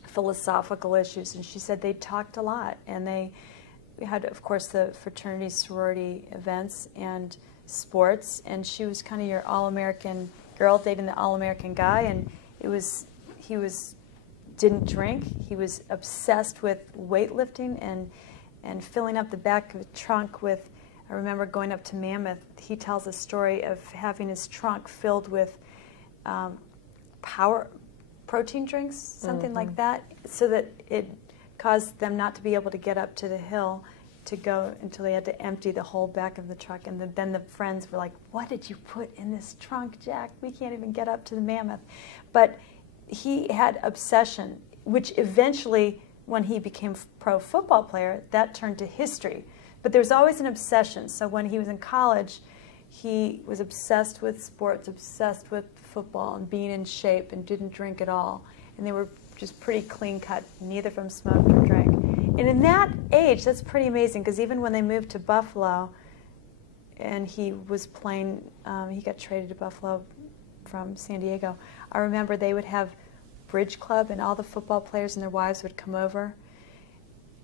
philosophical issues, and she said they talked a lot, and we had, of course, the fraternity sorority events and sports, and she was kind of your all-American girl dating the all-American guy, and he didn't drink. He was obsessed with weightlifting and filling up the back of the trunk with, I remember going up to Mammoth, he tells a story of having his trunk filled with protein drinks, something like that, so that it caused them not to be able to get up to the hill to go until they had to empty the whole back of the truck. And then the friends were like, what did you put in this trunk, Jack? We can't even get up to the Mammoth. But he had obsession, which eventually, when he became pro football player, that turned to history. But there was always an obsession. So when he was in college, he was obsessed with sports, obsessed with football and being in shape, and didn't drink at all. And they were just pretty clean cut. Neither of them smoked or drank. And in that age, that's pretty amazing, because even when they moved to Buffalo and he was playing, he got traded to Buffalo from San Diego, I remember they would have bridge club and all the football players and their wives would come over.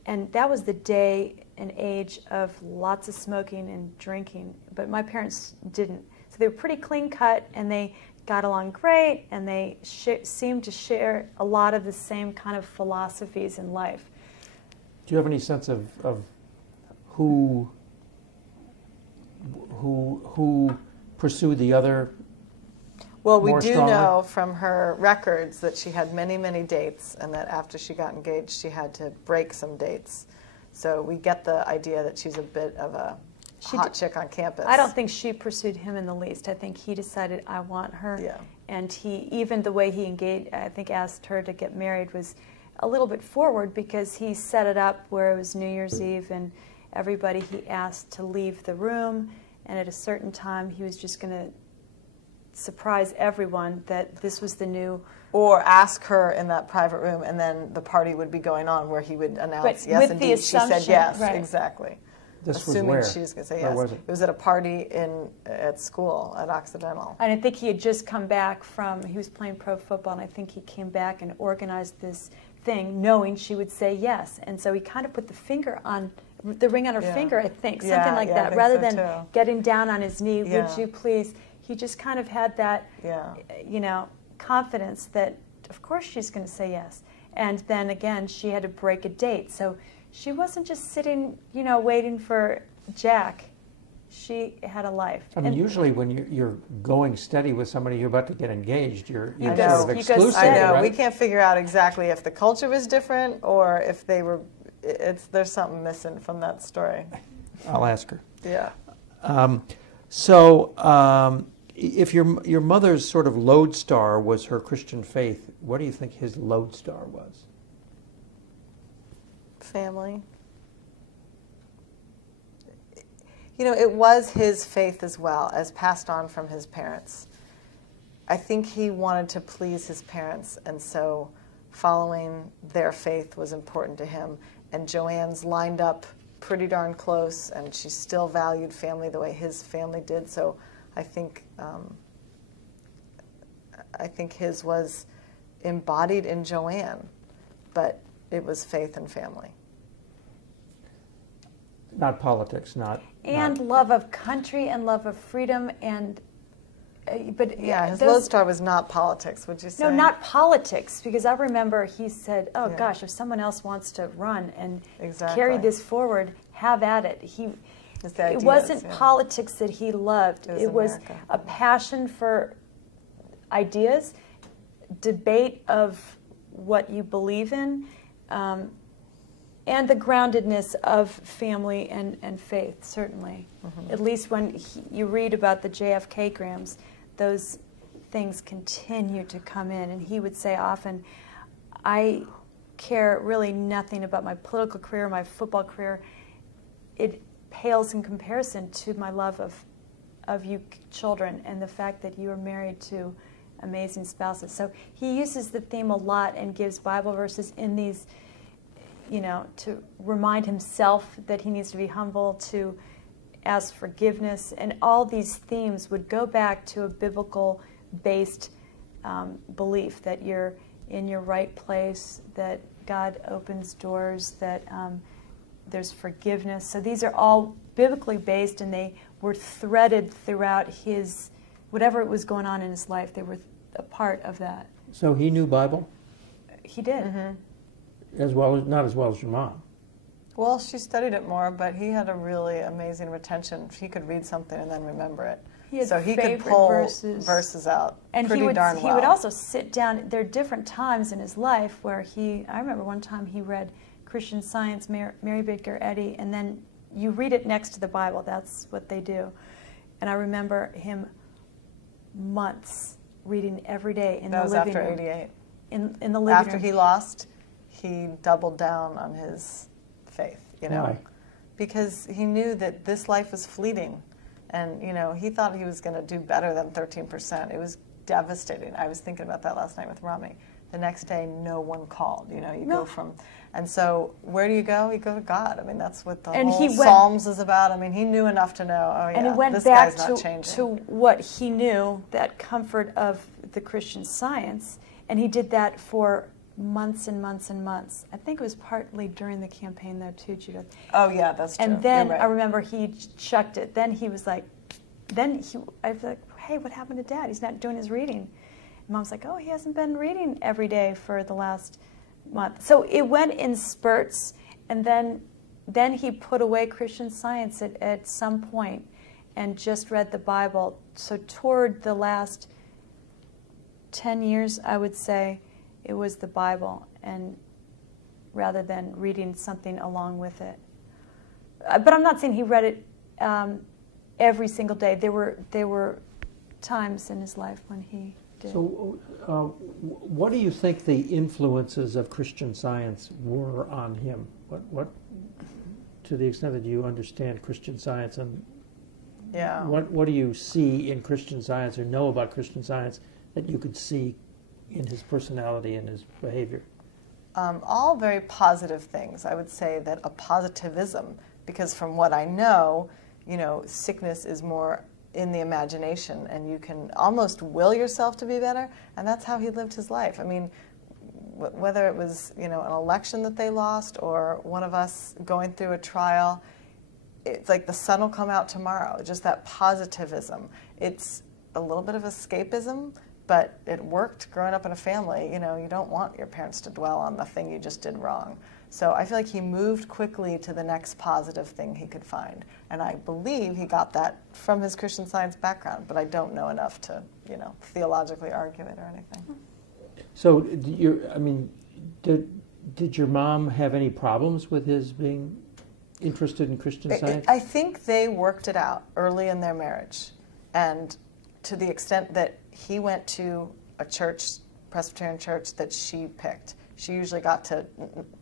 And that was the day and age of lots of smoking and drinking, but my parents didn't. So they were pretty clean cut, and they got along great, and they seemed to share a lot of the same kind of philosophies in life. Do you have any sense of who pursued the other? Well, we do strongly? know from her records that she had many, many dates, and that after she got engaged, she had to break some dates. So we get the idea that she's a bit of a hot chick on campus. I don't think she pursued him in the least. I think he decided, I want her. Yeah. And he, even the way he engaged, I think asked her to get married was a little bit forward, because he set it up where it was New Year's Eve, and everybody he asked to leave the room, and at a certain time he was just going to surprise everyone that this was the new... Or ask her in that private room, and then the party would be going on where he would announce, yes, indeed, she said yes. Right. Exactly. This assuming was where? she was going to say yes. Where was it? It was at a party at school, at Occidental. And I think he had just come back he was playing pro football, and I think he came back and organized this thing knowing she would say yes. And so he kind of put the ring on her finger, I think, something like that, rather than getting down on his knee, would you please? He just kind of had that, confidence that, of course, she's going to say yes. And then again, she had to break a date. So she wasn't just sitting, waiting for Jack. She had a life. I mean, usually when you're going steady with somebody, you're about to get engaged, you're sort of You exclusive. I know. Right? We can't figure out exactly if the culture was different or if they were. There's something missing from that story. I'll ask her. Yeah. If your mother's sort of lodestar was her Christian faith, what do you think his lodestar was? Family. You know, it was his faith as well, as passed on from his parents. I think he wanted to please his parents, and so following their faith was important to him. And Joanne's lined up pretty darn close, and she still valued family the way his family did. So I think his was embodied in Joanne, but it was faith and family. Not politics, and love of country and love of freedom, and but yeah, his lodestar was not politics. Would you say? No, not politics, because I remember he said, "Oh Yeah. gosh, if someone else wants to run and Exactly. carry this forward, have at it." It wasn't politics that he loved. It was America. a passion for ideas, debate of what you believe in, and the groundedness of family and faith, certainly. Mm-hmm. At least when you read about the JFK grams, those things continue to come in. And he would say often, I care really nothing about my political career, my football career. It pales in comparison to my love of you children and the fact that you are married to amazing spouses. So he uses the theme a lot and gives Bible verses in these, you know, to remind himself that he needs to be humble, to ask forgiveness, and all these themes would go back to a biblical-based belief that you're in your right place, that God opens doors, that there's forgiveness. So these are all biblically based, and they were threaded throughout his, whatever was going on in his life, they were a part of that. So he knew Bible? He did. Mm-hmm. Not as well as your mom. Well, she studied it more, but he had a really amazing retention. He could read something and then remember it. He had so he could favorite pull verses out and pretty he darn well. He would also sit down. There are different times in his life where I remember one time he read Christian Science, Mary Baker Eddy, and then you read it next to the Bible. That's what they do. And I remember him months reading every day in the living room. That was after 88. In the living room. After he lost, he doubled down on his faith, you know. Why? Because he knew that this life was fleeting. And, you know, he thought he was going to do better than 13%. It was devastating. I was thinking about that last night with Rami. The next day, no one called. You know, you go from... And so, where do you go? You go to God. I mean, that's what the whole Psalms is about. I mean, he knew enough to know, oh, yeah, and he went this back guy's not changing. to what he knew, that comfort of the Christian Science, and he did that for months and months and months. I think it was partly during the campaign, though, too, Judith. Oh, yeah, that's true. And then You're right. I remember he chucked it. Then he was like, I was like, hey, what happened to Dad? He's not doing his reading. And Mom's like, oh, he hasn't been reading every day for the last month. So it went in spurts, and then he put away Christian Science at some point and just read the Bible. So toward the last 10 years, I would say, it was the Bible, and rather than reading something along with it. But I'm not saying he read it every single day. There were times in his life when he did. So what do you think the influences of Christian Science were on him? What to the extent that you understand Christian Science, and what do you see in Christian Science or know about Christian Science that you could see in his personality and his behavior? All very positive things. I would say that a positivism, because from what I know, you know, sickness is more in the imagination, and you can almost will yourself to be better, and that's how he lived his life. I mean, whether it was, you know, an election that they lost or one of us going through a trial, it's like the sun will come out tomorrow, just that positivism. It's a little bit of escapism, but it worked growing up in a family. You know, you don't want your parents to dwell on the thing you just did wrong. So I feel like he moved quickly to the next positive thing he could find. And I believe he got that from his Christian Science background, but I don't know enough to, you know, theologically argue it or anything. So, did your mom have any problems with his being interested in Christian Science? I think they worked it out early in their marriage. And to the extent that he went to a church, Presbyterian church, that she picked. She usually got to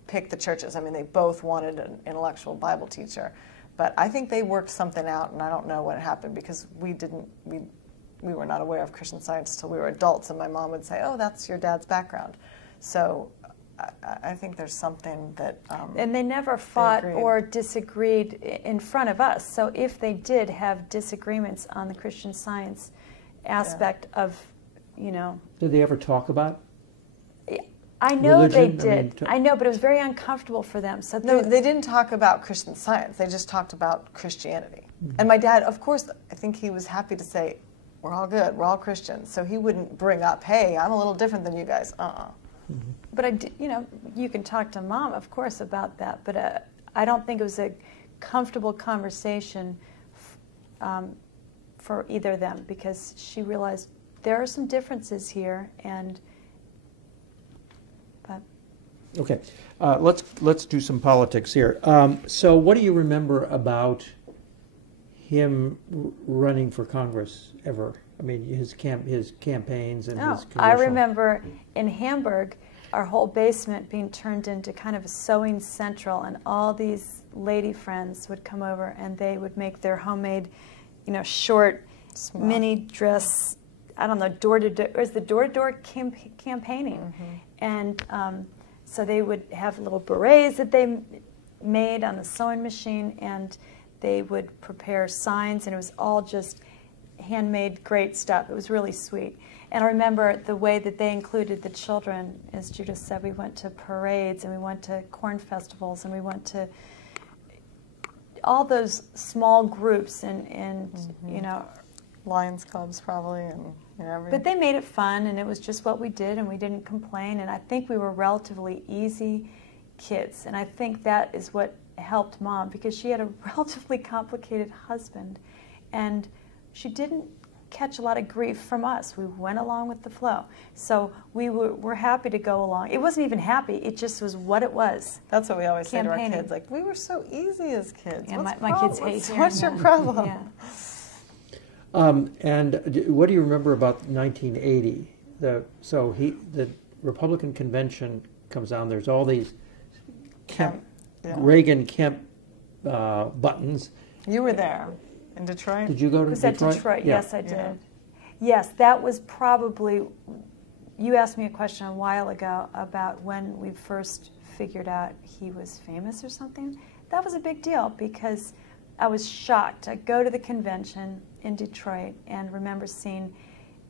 pick the churches. I mean, they both wanted an intellectual Bible teacher. But I think they worked something out, and I don't know what happened because we were not aware of Christian Science until we were adults, and my mom would say, oh, that's your dad's background. So I think there's something that and they never fought or disagreed in front of us. So if they did have disagreements on the Christian Science aspect of, you know... Did they ever talk about I know religion? they did. I know, but it was very uncomfortable for them. So no, they didn't talk about Christian Science. They just talked about Christianity. Mm-hmm. And my dad, of course, I think he was happy to say, we're all good, we're all Christians. So he wouldn't bring up, hey, I'm a little different than you guys. Mm-hmm. But you know, you can talk to Mom, of course, about that. But I don't think it was a comfortable conversation for either of them, because she realized there are some differences here, and. Okay, let's do some politics here. So, what do you remember about him running for Congress ever? I mean, his campaigns and his congressional... I remember in Hamburg, our whole basement being turned into kind of a sewing central, and all these lady friends would come over, and they would make their homemade, you know, short mini dress. I don't know, door-to-door. It was the door-to-door campaigning, and. So they would have little berets that they made on the sewing machine, and they would prepare signs, and it was all just handmade great stuff. It was really sweet. And I remember the way that they included the children. As Judith said, we went to parades, and we went to corn festivals, and we went to all those small groups, and you know, Lions clubs probably, and but they made it fun, and it was just what we did, and we didn't complain. And I think we were relatively easy kids, and I think that is what helped Mom, because she had a relatively complicated husband, and she didn't catch a lot of grief from us. We went along with the flow, so we were happy to go along. It wasn't even happy; it just was what it was. That's what we always say to our kids: like, we were so easy as kids. Yeah, my kids hate What's your problem? Yeah. And what do you remember about 1980? The Republican convention comes down. There's all these Reagan-Kemp buttons. You were there in Detroit? Did you go to Was Detroit? That Detroit? Yeah. Yes, I did. Yeah. Yes, that was probably, you asked me a question a while ago about when we first figured out he was famous or something. That was a big deal, because I was shocked. I go to the convention in Detroit and remember seeing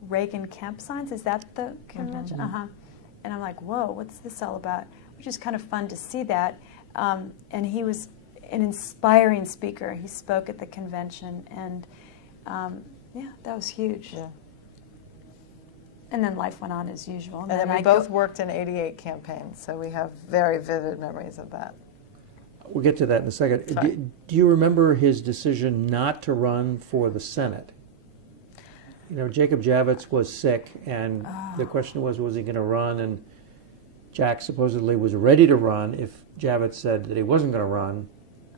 Reagan-Kemp signs. Is that the convention? And I'm like, whoa, what's this all about? Which is kind of fun to see that. And he was an inspiring speaker. He spoke at the convention, and yeah, that was huge. Yeah. And then life went on as usual. And then we both worked in '88 campaigns, so we have very vivid memories of that. We'll get to that in a second. Do you remember his decision not to run for the Senate? You know, Jacob Javits was sick, and the question was he going to run? And Jack supposedly was ready to run if Javits said that he wasn't going to run.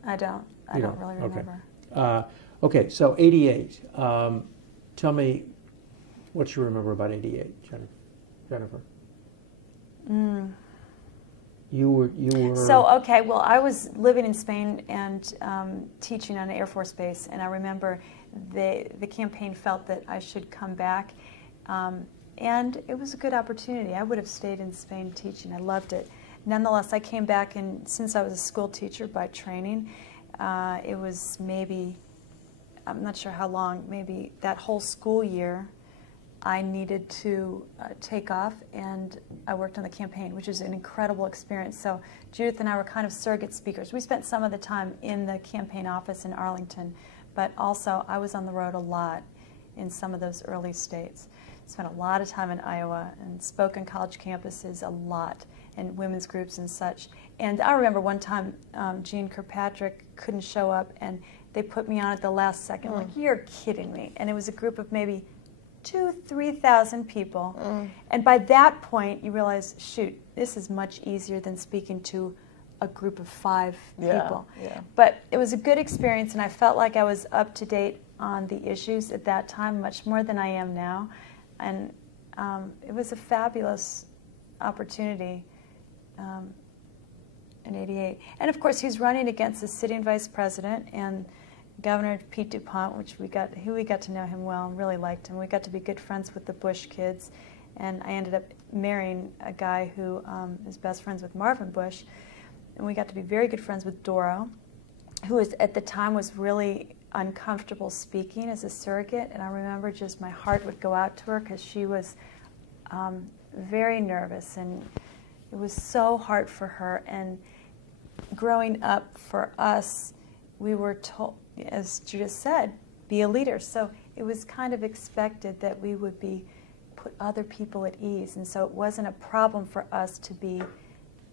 I don't really remember. Okay, so '88. Tell me what you remember about '88, Jennifer. You were. So, okay, well, I was living in Spain and teaching on an Air Force base, and I remember the campaign felt that I should come back, and it was a good opportunity. I would have stayed in Spain teaching. I loved it. Nonetheless, I came back, and since I was a school teacher by training, it was maybe, I'm not sure how long, maybe that whole school year, I needed to take off, and I worked on the campaign, which is an incredible experience. So Judith and I were kind of surrogate speakers. We spent some of the time in the campaign office in Arlington, but also I was on the road a lot in some of those early states. Spent a lot of time in Iowa and spoke on college campuses a lot, and women's groups and such. And I remember one time Jean Kirkpatrick couldn't show up, and they put me on at the last second. Like, you're kidding me. And it was a group of maybe 2,000-3,000 people. And by that point, you realize, shoot, this is much easier than speaking to a group of 5 people. Yeah. But it was a good experience, and I felt like I was up to date on the issues at that time, much more than I am now. And it was a fabulous opportunity in '88. And of course, he's running against the sitting vice president and Governor Pete DuPont, who we got to know him well and really liked him. We got to be good friends with the Bush kids. And I ended up marrying a guy who is best friends with Marvin Bush. And we got to be very good friends with Doro, who at the time was really uncomfortable speaking as a surrogate. And I remember just my heart would go out to her because she was very nervous. And it was so hard for her. And growing up for us, we were told, as Judith said, be a leader. So it was kind of expected that we would put other people at ease. And so it wasn't a problem for us to be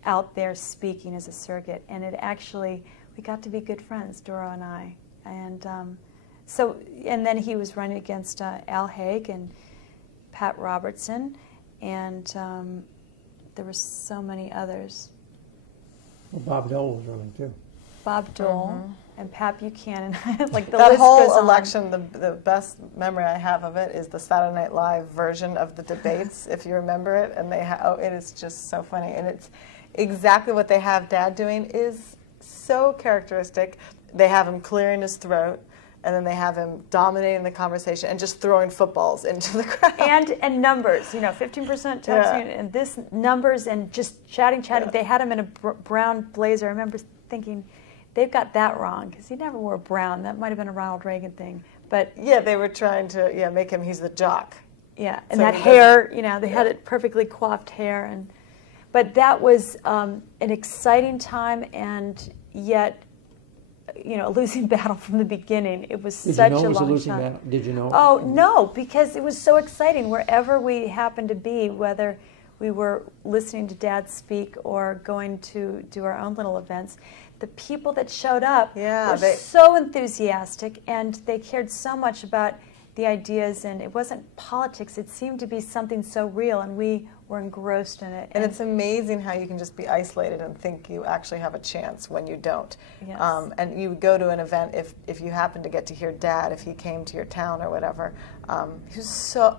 out there speaking as a surrogate. And it actually, we got to be good friends, Doro and I. And and then he was running against Al Haig and Pat Robertson. And there were so many others. Well, Bob Dole was running too. Bob Dole and Pat Buchanan. Like the that list whole goes on. election, the best memory I have of it is the Saturday Night Live version of the debates, if you remember it. And it is just so funny. And it's exactly what they have Dad doing is so characteristic. They have him clearing his throat, and then they have him dominating the conversation and just throwing footballs into the crowd. And numbers, 15% tax unit, and this numbers and just chatting. Yeah. They had him in a brown blazer. I remember thinking, they've got that wrong, because he never wore brown. That might have been a Ronald Reagan thing. But yeah, they were trying to make him, he's the jock. Yeah, and So that hair, they had it perfectly coiffed hair. But that was an exciting time, and yet, a losing battle from the beginning. It was such a long shot. Did you know it was a losing battle? Did you know? Oh, no, because it was so exciting. Wherever we happened to be, whether we were listening to Dad speak or going to do our own little events, the people that showed up were so enthusiastic, and they cared so much about the ideas, and it wasn't politics. It seemed to be something so real, and we were engrossed in it. And it's amazing how you can just be isolated and think you actually have a chance when you don't. Yes. And you would go to an event if you happen to get to hear Dad, if he came to your town or whatever. He was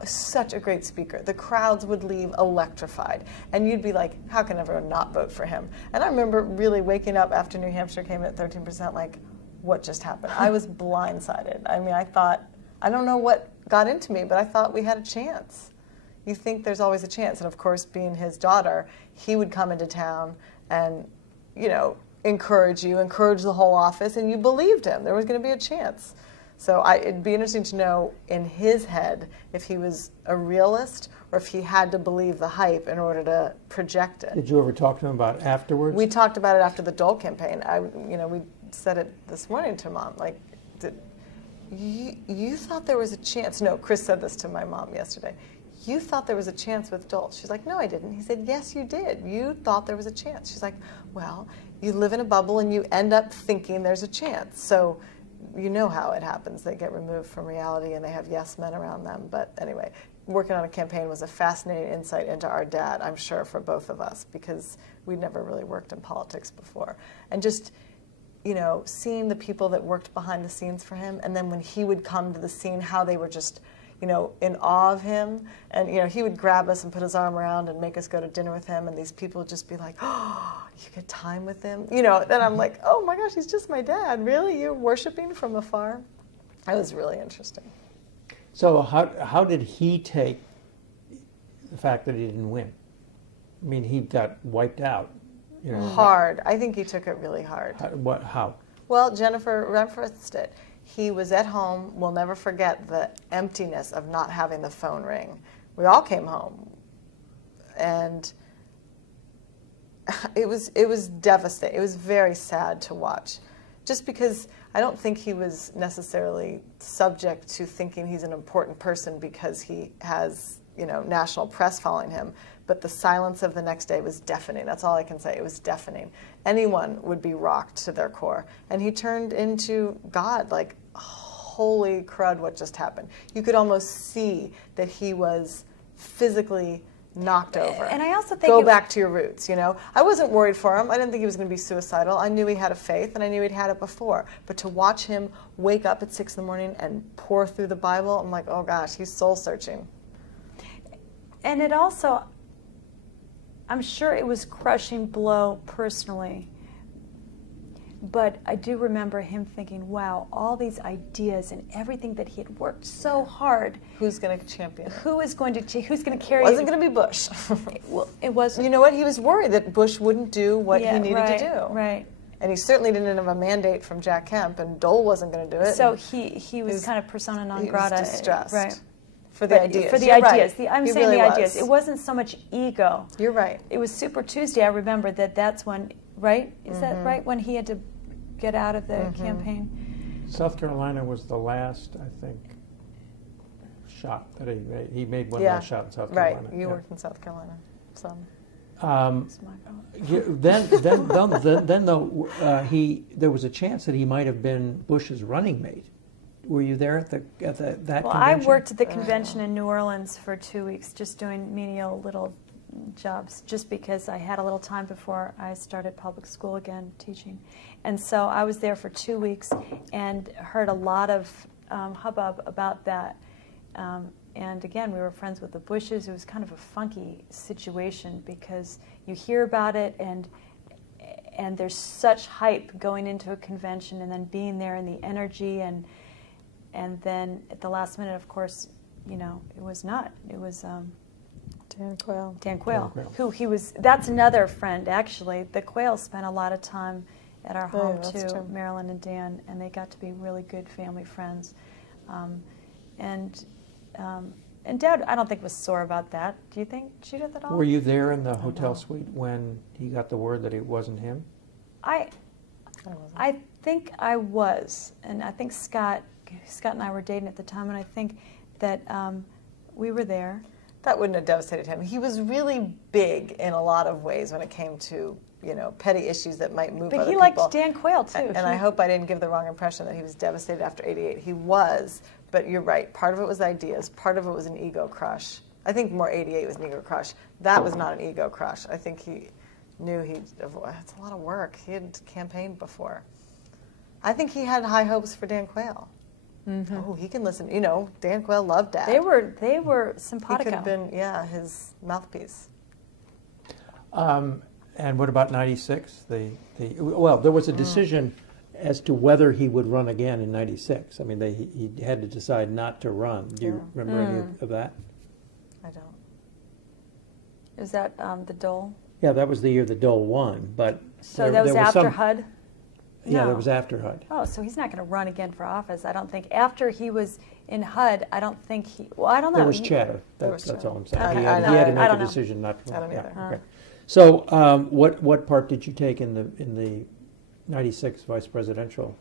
such a great speaker. The crowds would leave electrified. And you'd be like, how can everyone not vote for him? And I remember really waking up after New Hampshire came in at 13%, like, what just happened? I was blindsided. I mean, I thought, I don't know what got into me, but I thought we had a chance. You think there's always a chance. And of course, being his daughter, he would come into town and, encourage the whole office, and you believed him. There was going to be a chance. So it'd be interesting to know in his head if he was a realist or if he had to believe the hype in order to project it. Did you ever talk to him about it afterwards? We talked about it after the Dole campaign. We said it this morning to Mom, like, you thought there was a chance. No, Chris said this to my mom yesterday. You thought there was a chance with Dole. She's like, no, I didn't. He said, yes, you did. You thought there was a chance. She's like, well, you live in a bubble and you end up thinking there's a chance. So you know how it happens. They get removed from reality and they have yes men around them. But anyway, working on a campaign was a fascinating insight into our dad, I'm sure, for both of us, because we'd never really worked in politics before. And just, seeing the people that worked behind the scenes for him, and then when he would come to the scene, how they were just, in awe of him. And, he would grab us and put his arm around and make us go to dinner with him, and these people would just be like, oh, you get time with him? Then I'm like, oh my gosh, he's just my dad. Really? You're worshiping from afar? It was really interesting. So how did he take the fact that he didn't win? I mean, he got wiped out. Hard. I think he took it really hard. How? Well, Jennifer referenced it. He was at home. We'll never forget the emptiness of not having the phone ring. We all came home, and it was devastating. It was very sad to watch, just because I don't think he was necessarily subject to thinking he's an important person because he has, national press following him. But the silence of the next day was deafening. That's all I can say. It was deafening. Anyone would be rocked to their core. And he turned into God, like, holy crud, what just happened? You could almost see that he was physically knocked over. And I also think go back to your roots, you know. I wasn't worried for him. I didn't think he was going to be suicidal. I knew he had a faith, and I knew he'd had it before. But to watch him wake up at 6 in the morning and pour through the Bible, I'm like, oh gosh, he's soul searching. And it also, I'm sure it was a crushing blow personally. But I do remember him thinking, wow, all these ideas and everything that he had worked so hard. Who's going to champion it? Who's going to carry It wasn't going to be Bush. Well, it wasn't. You know what? He was worried that Bush wouldn't do what he needed right, to do. Right. And he certainly didn't have a mandate from Jack Kemp, and Dole wasn't going to do it. So he was kind of persona non grata. He was distressed. Right. For the ideas. For the You're ideas. Right. I'm He saying really the ideas. was. It wasn't so much ego. You're right. It was Super Tuesday. I remember that's when, right? Is that right? When he had to get out of the campaign? South Carolina was the last, I think, shot that he made. He made one last shot in South Carolina. Right. You worked in South Carolina. So. Then though, there was a chance that he might have been Bush's running mate. Were you there at that convention? Well, I worked at the convention in New Orleans for 2 weeks, just doing menial little jobs, just because I had a little time before I started public school again, teaching. And so I was there for 2 weeks and heard a lot of hubbub about that. And again, we were friends with the Bushes. It was kind of a funky situation because you hear about it and there's such hype going into a convention and then being there and the energy and then at the last minute, of course, you know, it was not. It was Dan Quayle. Dan Quayle, who he was. That's another friend, actually. The Quayles spent a lot of time at our home too, Marilyn and Dan, and they got to be really good family friends. And Dad, I don't think was sore about that. Do you think, Judith, at all? Were you there in the hotel suite when he got the word that it wasn't him? I think I was, and I think Scott and I were dating at the time, and I think that we were there. That wouldn't have devastated him. He was really big in a lot of ways when it came to, you know, petty issues that might move other people. But he liked Dan Quayle, too. And I hope I didn't give the wrong impression that he was devastated after '88. He was, but you're right. Part of it was ideas. Part of it was an ego crush. I think more '88 was an ego crush. That was not an ego crush. I think he knew it's a lot of work. He had campaigned before. I think he had high hopes for Dan Quayle. Mm-hmm. Oh, he can listen. You know, Dan Quayle loved Dad. They were simpatico. He could have been, his mouthpiece. And what about '96? Well, there was a decision as to whether he would run again in '96. I mean, he had to decide not to run. Do you remember any of that? I don't. Is that the Dole? Yeah, that was the year the Dole won. But so that was after HUD? Yeah, that was after HUD. Oh, so he's not going to run again for office, I don't think. After he was in HUD, I don't think he... Well, I don't know. There was chatter. That's all I'm saying. Okay. He had to make a decision not to run. I don't either. Okay. So what part did you take in the '96 vice presidential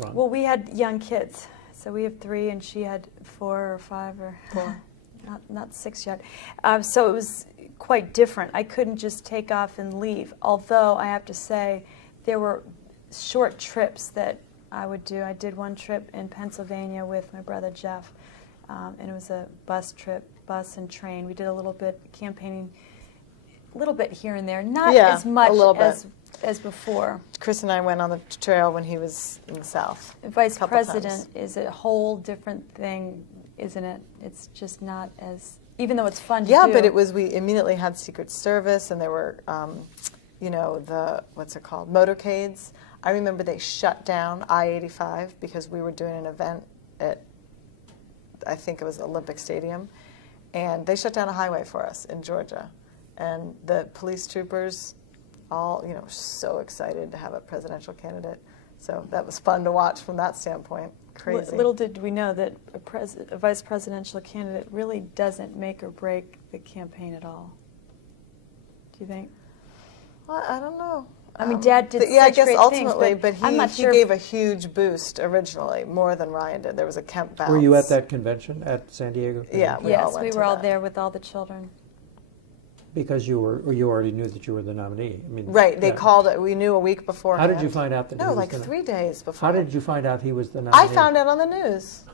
run? Well, we had young kids. So we have 3, and she had 4 or 5 or 4. Not 6 yet. So it was quite different. I couldn't just take off and leave. Although, I have to say, there were short trips that I would do. I did one trip in Pennsylvania with my brother Jeff, and it was a bus trip, bus and train. We did a little bit campaigning, a little bit here and there, not as much as before. Chris and I went on the trail when he was in the South. Vice president is a whole different thing, isn't it? It's just not as, even though it's fun to do. Yeah, but we immediately had Secret Service, and there were, you know, what's it called, motorcades. I remember they shut down I-85 because we were doing an event at, I think it was Olympic Stadium, and they shut down a highway for us in Georgia. And the police troopers all, you know, were so excited to have a presidential candidate. So that was fun to watch from that standpoint. Crazy. Little did we know that a vice presidential candidate really doesn't make or break the campaign at all. Do you think? Well, I don't know. I mean, Dad did I such guess great ultimately, things, but he gave a huge boost originally, more than Ryan did. There was a Kemp bounce. Were you at that convention at San Diego? Yeah, we were all there with all the children. Because you already knew that you were the nominee. I mean, right, they called it. We knew a week before. How did you find out that? No, like 3 days before. How did you find out he was the nominee? I found out on the news.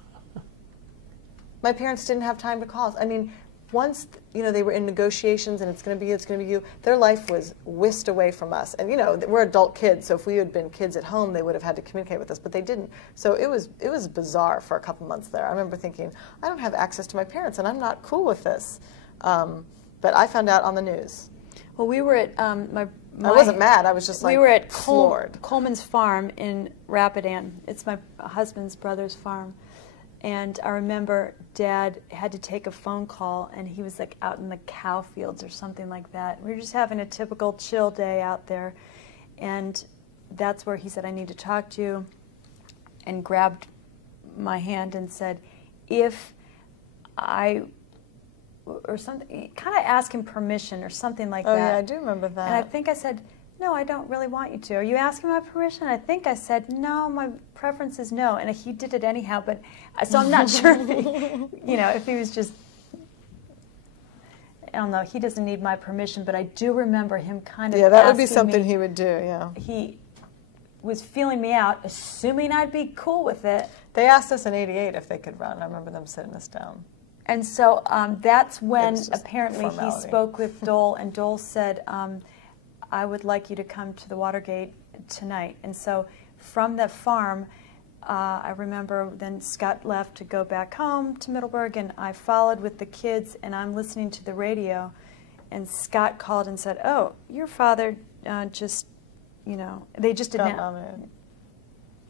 My parents didn't have time to call us. I mean, once they were in negotiations and it's going to be you, their life was whisked away from us. And we're adult kids, so if we had been kids at home, they would have had to communicate with us, but they didn't. So it was bizarre for a couple months there. I remember thinking, I don't have access to my parents, and I'm not cool with this. But I found out on the news. Well, we were at I wasn't mad. I was just like, we were at floored. Coleman's farm in Rapidan. It's my husband's brother's farm. And I remember Dad had to take a phone call, and he was like out in the cow fields or something like that. We were just having a typical chill day out there. And that's where he said, I need to talk to you, and grabbed my hand and said, if I, or something, kind of asked him permission or something like that. Oh, yeah, I do remember that. And I think I said, no, I don't really want you to. Are you asking my permission? I think I said, no, my preference is no. And he did it anyhow, but so I'm not sure if he, if he was just, I don't know, he doesn't need my permission, but I do remember him kind of that would be asking something me, he would do, yeah. He was feeling me out, assuming I'd be cool with it. They asked us in '88 if they could run. I remember them sitting us down. And so that's when apparently formality. he spoke with Dole, and Dole said, I would like you to come to the Watergate tonight. And so from that farm, I remember then Scott left to go back home to Middleburg, and I followed with the kids, and I'm listening to the radio, and Scott called and said, oh, your father just, they just announced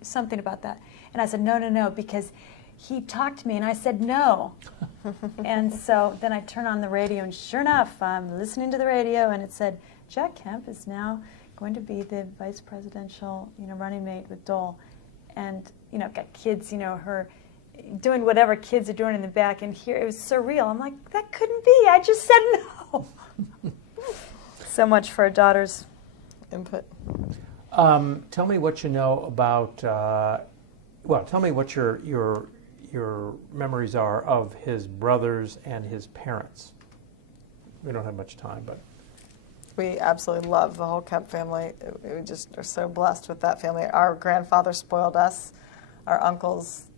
something about that. And I said, no, no, no, because he talked to me, and I said no. And so then I turned on the radio, and sure enough, I'm listening to the radio, and it said, Jack Kemp is now going to be the vice presidential, running mate with Dole. And, got kids, her doing whatever kids are doing in the back. And here, it was surreal. I'm like, that couldn't be. I just said no. So much for a daughter's input. Tell me what you know about, tell me what your memories are of his brothers and his parents. We don't have much time, but... We absolutely love the whole Kemp family. We just are so blessed with that family. Our grandfather spoiled us. Our uncles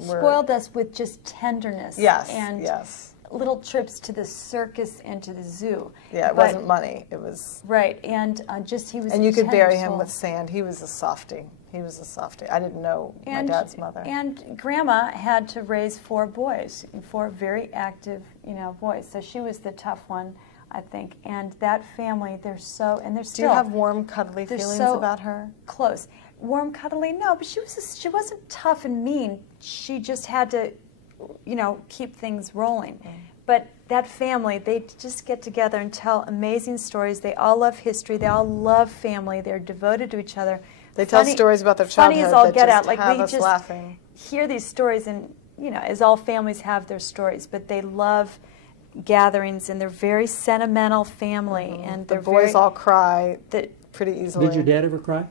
spoiled us with just tenderness. Yes, and yes. Little trips to the circus and to the zoo. Yeah, it wasn't money. It was right, and he was. And you could bury him soul. with sand. He was a softie. He was a softie. I didn't know my dad's mother. And Grandma had to raise 4 boys, 4 very active, boys. So she was the tough one, I think. And that family, they're still. Do you have warm, cuddly feelings about her? Close. Warm, cuddly, no, but she wasn't tough and mean. She just had to, keep things rolling. Mm. But that family, they just get together and tell amazing stories. They all love history. They all love family. They're devoted to each other. They tell stories about their childhood. Funny as all get just out. Like have we us just laughing. Hear these stories, and as all families have their stories, but they love gatherings, and they're very sentimental family. Mm-hmm. And the boys all cry pretty easily. Did your dad ever cry?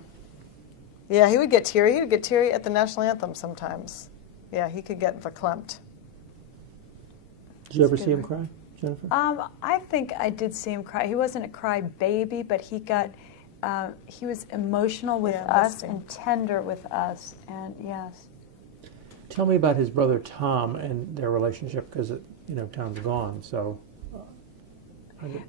Yeah, he would get teary. He would get teary at the national anthem sometimes. Yeah, he could get verklempt. Did you ever see him cry, Jennifer? I think I did see him cry. He wasn't a cry baby, but he was emotional with us and tender with us, and yes. Tell me about his brother Tom and their relationship, because Tom's gone. So.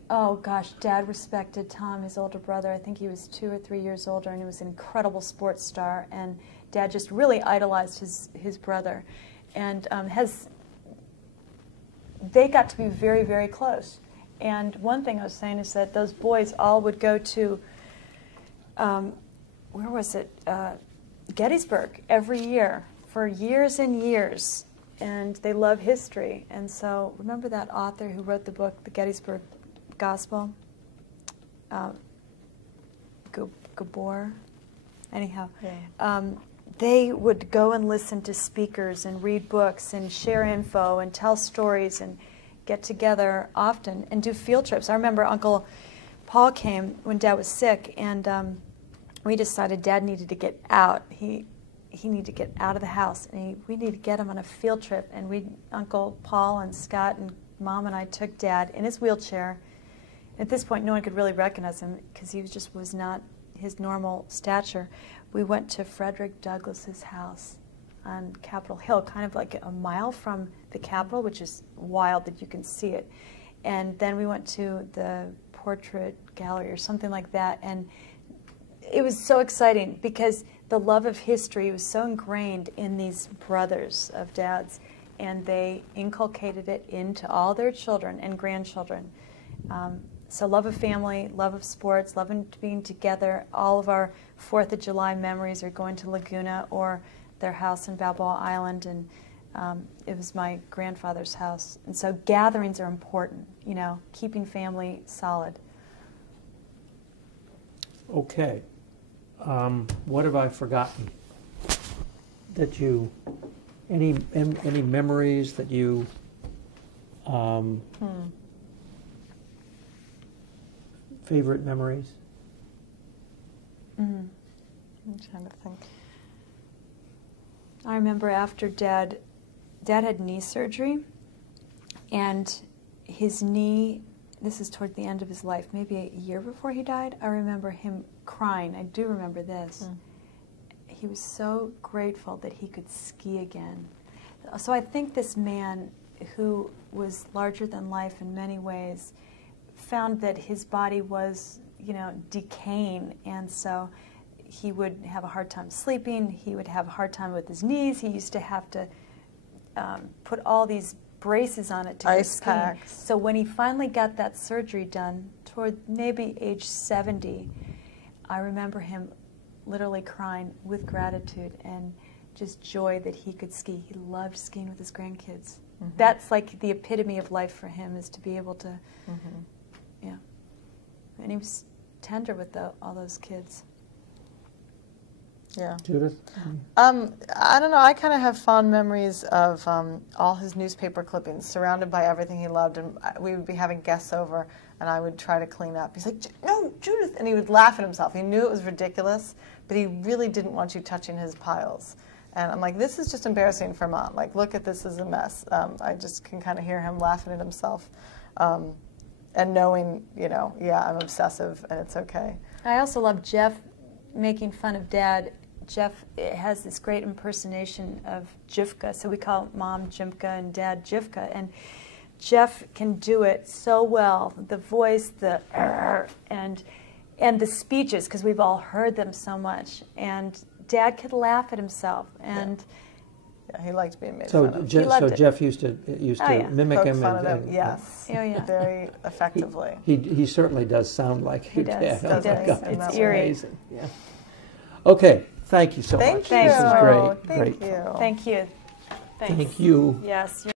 Oh gosh, Dad respected Tom, his older brother. I think he was 2 or 3 years older, and he was an incredible sports star. And Dad just really idolized his brother, and they got to be very, very close. And one thing I was saying is that those boys all would go to, where was it, Gettysburg every year for years and years, and they love history. And so remember that author who wrote the book, The Gettysburg Gospel? Gabor? Anyhow. Yeah. They would go and listen to speakers and read books and share info and tell stories and get together often and do field trips. I remember Uncle Paul came when Dad was sick, and we decided Dad needed to get out. He needed to get out of the house, and we needed to get him on a field trip. And Uncle Paul and Scott and Mom and I took Dad in his wheelchair. At this point, no one could really recognize him because he was not his normal stature. We went to Frederick Douglass's house. on Capitol Hill, kind of like a mile from the Capitol, which is wild that you can see it. And then we went to the portrait gallery or something like that, and it was so exciting because the love of history was so ingrained in these brothers of Dad's, and they inculcated it into all their children and grandchildren. So love of family, love of sports, love of being together. All of our 4th of July memories are going to Laguna or their house in Balboa Island, and it was my grandfather's house. And so gatherings are important, you know, keeping family solid. Okay. What have I forgotten? That you, any memories that you, favorite memories? I'm trying to think. I remember after Dad had knee surgery, and his knee, this is toward the end of his life, maybe a year before he died, I remember him crying. I do remember this. He was so grateful that he could ski again. So I think this man, who was larger than life in many ways, found that his body was, you know, decaying, and so he would have a hard time sleeping. He would have a hard time with his knees. He used to have to put all these braces on it to go skiing. Packs. So when he finally got that surgery done, toward maybe age 70, I remember him literally crying with gratitude and just joy that he could ski. He loved skiing with his grandkids. That's like the epitome of life for him, is to be able to, yeah. And he was tender with all those kids. Yeah. Judith? I don't know. I kind of have fond memories of all his newspaper clippings, surrounded by everything he loved. And we would be having guests over, and I would try to clean up. He's like, "No, Judith," and he would laugh at himself. He knew it was ridiculous, but he really didn't want you touching his piles. And I'm like, this is just embarrassing for Mom. Like, look at this as a mess. I just can kind of hear him laughing at himself, and knowing, you know, yeah, I'm obsessive, and it's okay. I also love Jeff making fun of Dad. Jeff has this great impersonation of Jivka, so we call Mom Jimka and Dad Jivka, and Jeff can do it so well. The voice, the and the speeches, because we've all heard them so much, and Dad could laugh at himself, and yeah, he liked being made So, fun of. so Jeff used to yeah. mimic Poke him, fun of and him, yes, very effectively. he certainly does sound like He your does. dad. He Oh my does. God, It's that's eerie. amazing. Yeah. Okay, thank you so Thank much. you. This is great. Thank great. you. thank you. Thanks. Thank you. Yes.